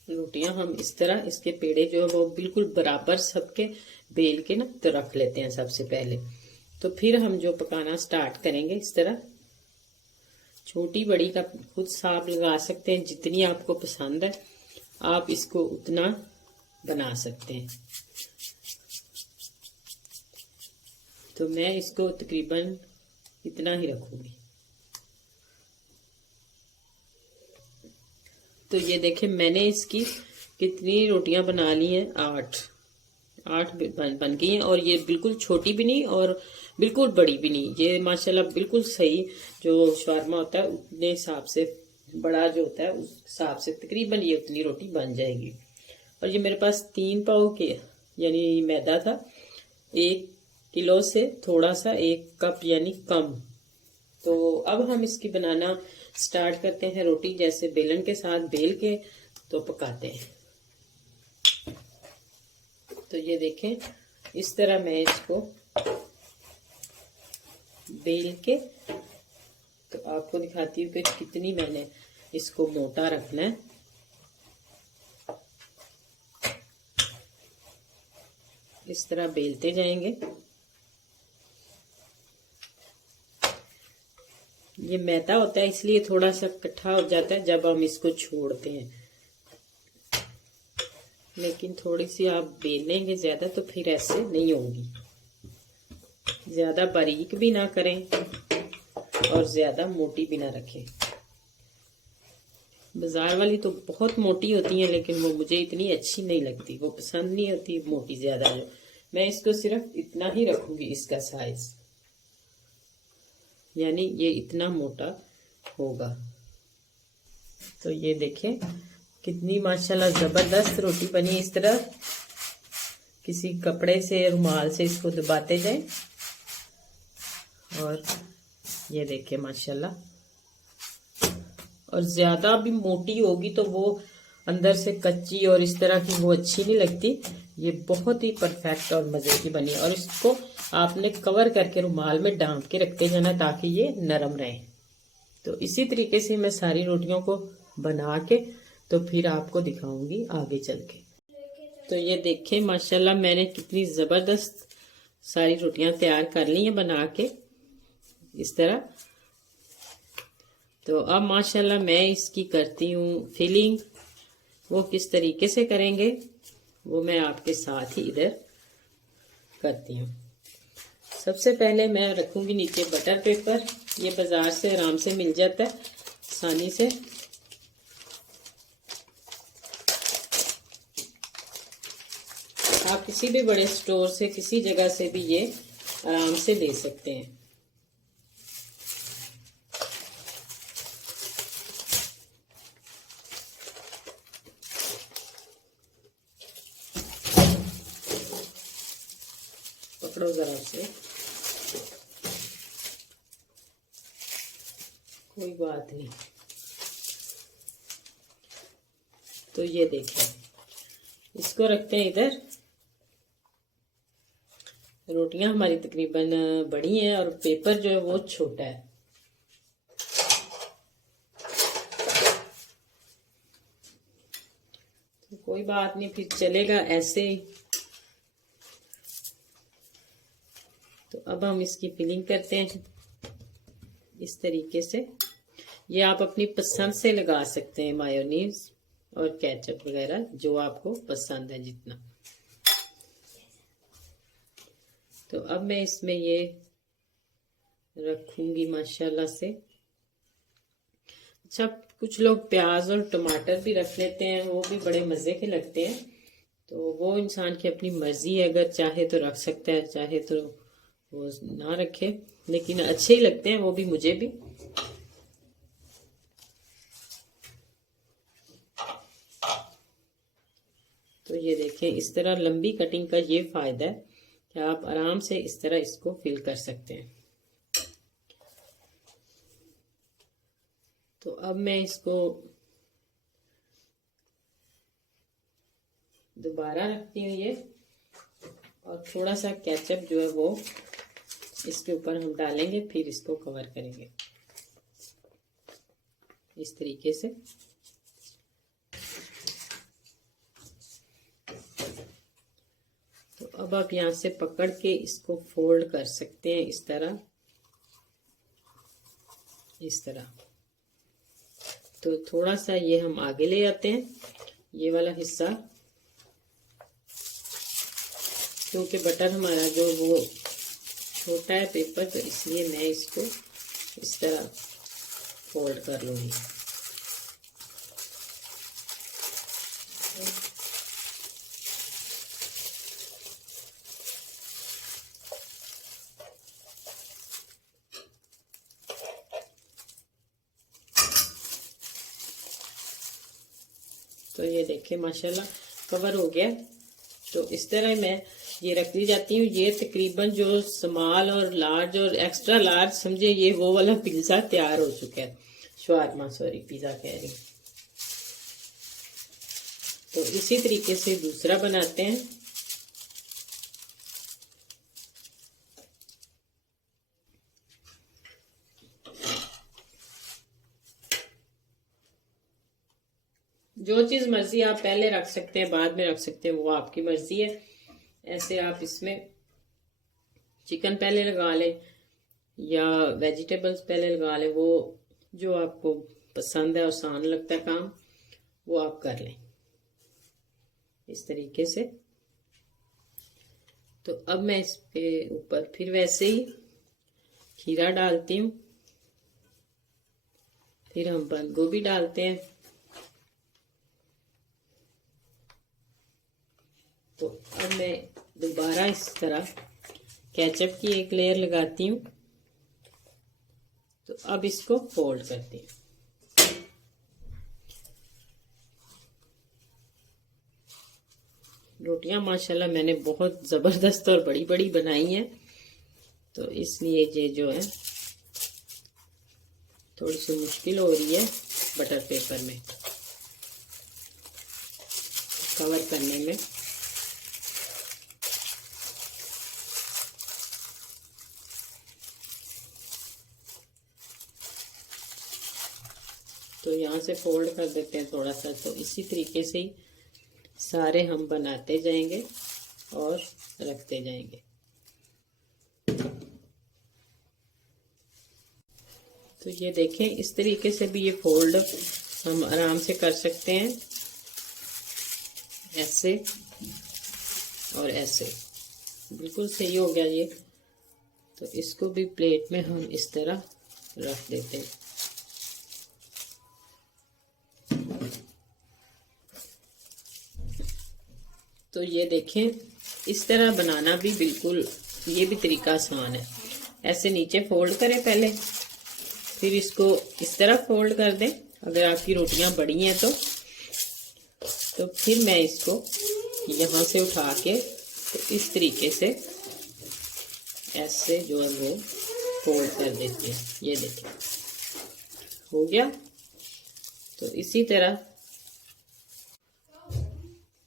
रोटियां हम इस तरह इसके पेड़े जो है वो बिल्कुल बराबर सबके बेल के ना तो रख लेते हैं सबसे पहले। तो फिर हम जो पकाना स्टार्ट करेंगे, इस तरह छोटी बड़ी का खुद हिसाब लगा सकते हैं, जितनी आपको पसंद है आप इसको उतना बना सकते हैं। तो मैं इसको तकरीबन इतना ही रखूंगी। तो ये देखें मैंने इसकी कितनी रोटियां बना ली हैं, 8 बन गई हैं। और ये बिल्कुल छोटी भी नहीं और बिल्कुल बड़ी भी नहीं, ये माशाल्लाह बिल्कुल सही जो शवारमा होता है उतने हिसाब से बड़ा जो होता है उस हिसाब से तकरीबन ये उतनी रोटी बन जाएगी। और ये मेरे पास 3 पाव के यानी मैदा था, 1 किलो से थोड़ा सा 1 कप यानी कम। तो अब हम इसकी बनाना स्टार्ट करते हैं। रोटी जैसे बेलन के साथ बेल के तो पकाते हैं। तो ये देखें इस तरह मैं इसको बेल के तो आपको दिखाती हूँ कि कितनी मैंने इसको मोटा रखना है। इस तरह बेलते जाएंगे। ये मैदा होता है इसलिए थोड़ा सा इकट्ठा हो जाता है जब हम इसको छोड़ते हैं। लेकिन थोड़ी सी आप बेलेंगे ज़्यादा तो फिर ऐसे नहीं होंगी। ज़्यादा बारीक भी ना करें और ज़्यादा मोटी भी ना रखें। बाज़ार वाली तो बहुत मोटी होती हैं, लेकिन वो मुझे इतनी अच्छी नहीं लगती, वो पसंद नहीं होती मोटी ज़्यादा। जो मैं इसको सिर्फ इतना ही रखूँगी, इसका साइज़, यानी ये इतना मोटा होगा। तो ये देखें कितनी माशाल्लाह ज़बरदस्त रोटी बनी। इस तरह किसी कपड़े से, रुमाल से इसको दबाते जाएं और ये देखें माशाल्लाह। और ज़्यादा भी मोटी होगी तो वो अंदर से कच्ची और इस तरह की वो अच्छी नहीं लगती। ये बहुत ही परफेक्ट और मज़े की बनी। और इसको आपने कवर करके रुमाल में ढांप के रखते जाना ताकि ये नरम रहे। तो इसी तरीके से मैं सारी रोटियों को बना के तो फिर आपको दिखाऊंगी आगे चल के। तो ये देखें माशाल्लाह मैंने कितनी ज़बरदस्त सारी रोटियां तैयार कर ली हैं बना के इस तरह। तो अब माशाल्लाह मैं इसकी करती हूँ फिलिंग। वो किस तरीके से करेंगे वो मैं आपके साथ ही इधर करती हूँ। सबसे पहले मैं रखूँगी नीचे बटर पेपर। ये बाज़ार से आराम से मिल जाता है आसानी से। आप किसी भी बड़े स्टोर से, किसी जगह से भी ये आराम से ले सकते हैं। पकड़ो जरा से, कोई बात नहीं। तो ये देखिए इसको रखते हैं इधर। रोटियां हमारी तकरीबन बड़ी हैं और पेपर जो है वो छोटा है। तो कोई बात नहीं, फिर चलेगा ऐसे ही। तो अब हम इसकी फिलिंग करते हैं इस तरीके से। ये आप अपनी पसंद से लगा सकते हैं, मायोनीज और केचप वगैरह जो आपको पसंद है जितना। तो अब मैं इसमें ये रखूंगी माशाल्लाह से। अच्छा, कुछ लोग प्याज और टमाटर भी रख लेते हैं, वो भी बड़े मज़े के लगते हैं। तो वो इंसान की अपनी मर्जी है, अगर चाहे तो रख सकता है, चाहे तो वो ना रखे, लेकिन अच्छे ही लगते हैं वो भी, मुझे भी। तो ये देखें इस तरह लंबी कटिंग का ये फायदा है कि आप आराम से इस तरह इसको फिल कर सकते हैं। तो अब मैं इसको दोबारा रखती हूँ ये, और थोड़ा सा केचप जो है वो इसके ऊपर हम डालेंगे, फिर इसको कवर करेंगे इस तरीके से। तो अब आप यहाँ से पकड़ के इसको फोल्ड कर सकते हैं इस तरह, इस तरह। तो थोड़ा सा ये हम आगे ले आते हैं, ये वाला हिस्सा, क्योंकि बटर हमारा जो वो छोटा है पेपर, तो इसलिए मैं इसको इस तरह फोल्ड कर लूँगी। तो ये देखिए माशाल्लाह कवर हो गया। तो इस तरह मैं ये रख दी जाती हूँ। ये तकरीबन जो स्मॉल और लार्ज और एक्स्ट्रा लार्ज समझे, ये वो वाला पिज़्ज़ा तैयार हो चुका है। शवारमा, सॉरी, पिज़्ज़ा कह रही। तो इसी तरीके से दूसरा बनाते हैं। जो चीज़ मर्जी आप पहले रख सकते हैं, बाद में रख सकते हैं, वो आपकी मर्जी है। ऐसे आप इसमें चिकन पहले लगा लें या वेजिटेबल्स पहले लगा लें, वो जो आपको पसंद है, आसान लगता है काम, वो आप कर लें। इस तरीके से। तो अब मैं इसके ऊपर फिर वैसे ही खीरा डालती हूँ, फिर हम बंद गोभी डालते हैं। तो अब मैं दोबारा इस तरह केचप की एक लेयर लगाती हूँ। तो अब इसको फोल्ड करती हूँ। रोटियां माशाल्लाह मैंने बहुत ज़बरदस्त और बड़ी बड़ी बनाई हैं, तो इसलिए ये जो है थोड़ी सी मुश्किल हो रही है बटर पेपर में कवर करने में। तो यहाँ से फोल्ड कर देते हैं थोड़ा सा। तो इसी तरीके से ही सारे हम बनाते जाएंगे और रखते जाएंगे। तो ये देखें, इस तरीके से भी ये फोल्ड हम आराम से कर सकते हैं, ऐसे और ऐसे। बिल्कुल सही हो गया ये। तो इसको भी प्लेट में हम इस तरह रख देते हैं। तो ये देखें, इस तरह बनाना भी बिल्कुल, ये भी तरीका आसान है। ऐसे नीचे फोल्ड करें पहले, फिर इसको इस तरह फोल्ड कर दें अगर आपकी रोटियां बड़ी हैं तो फिर मैं इसको यहाँ से उठा के तो इस तरीके से ऐसे जो है वो फोल्ड कर देती हैं। ये देखिए हो गया। तो इसी तरह,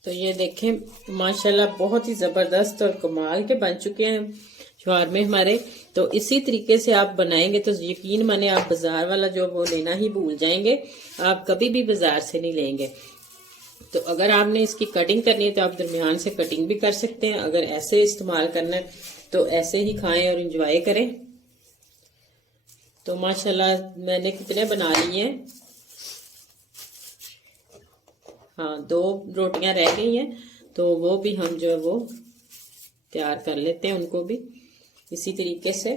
तो ये देखें माशाल्लाह बहुत ही ज़बरदस्त और कमाल के बन चुके हैं शवारमे हमारे। तो इसी तरीके से आप बनाएंगे तो यकीन माने आप बाज़ार वाला जो वो लेना ही भूल जाएंगे, आप कभी भी बाज़ार से नहीं लेंगे। तो अगर आपने इसकी कटिंग करनी है तो आप दरमियान से कटिंग भी कर सकते हैं। अगर ऐसे इस्तेमाल करना है तो ऐसे ही खाएं और इंजॉय करें। तो माशाल्लाह मैंने कितने बना लिए हैं, हाँ 2 रोटियां रह गई हैं, तो वो भी हम जो है वो तैयार कर लेते हैं, उनको भी इसी तरीके से।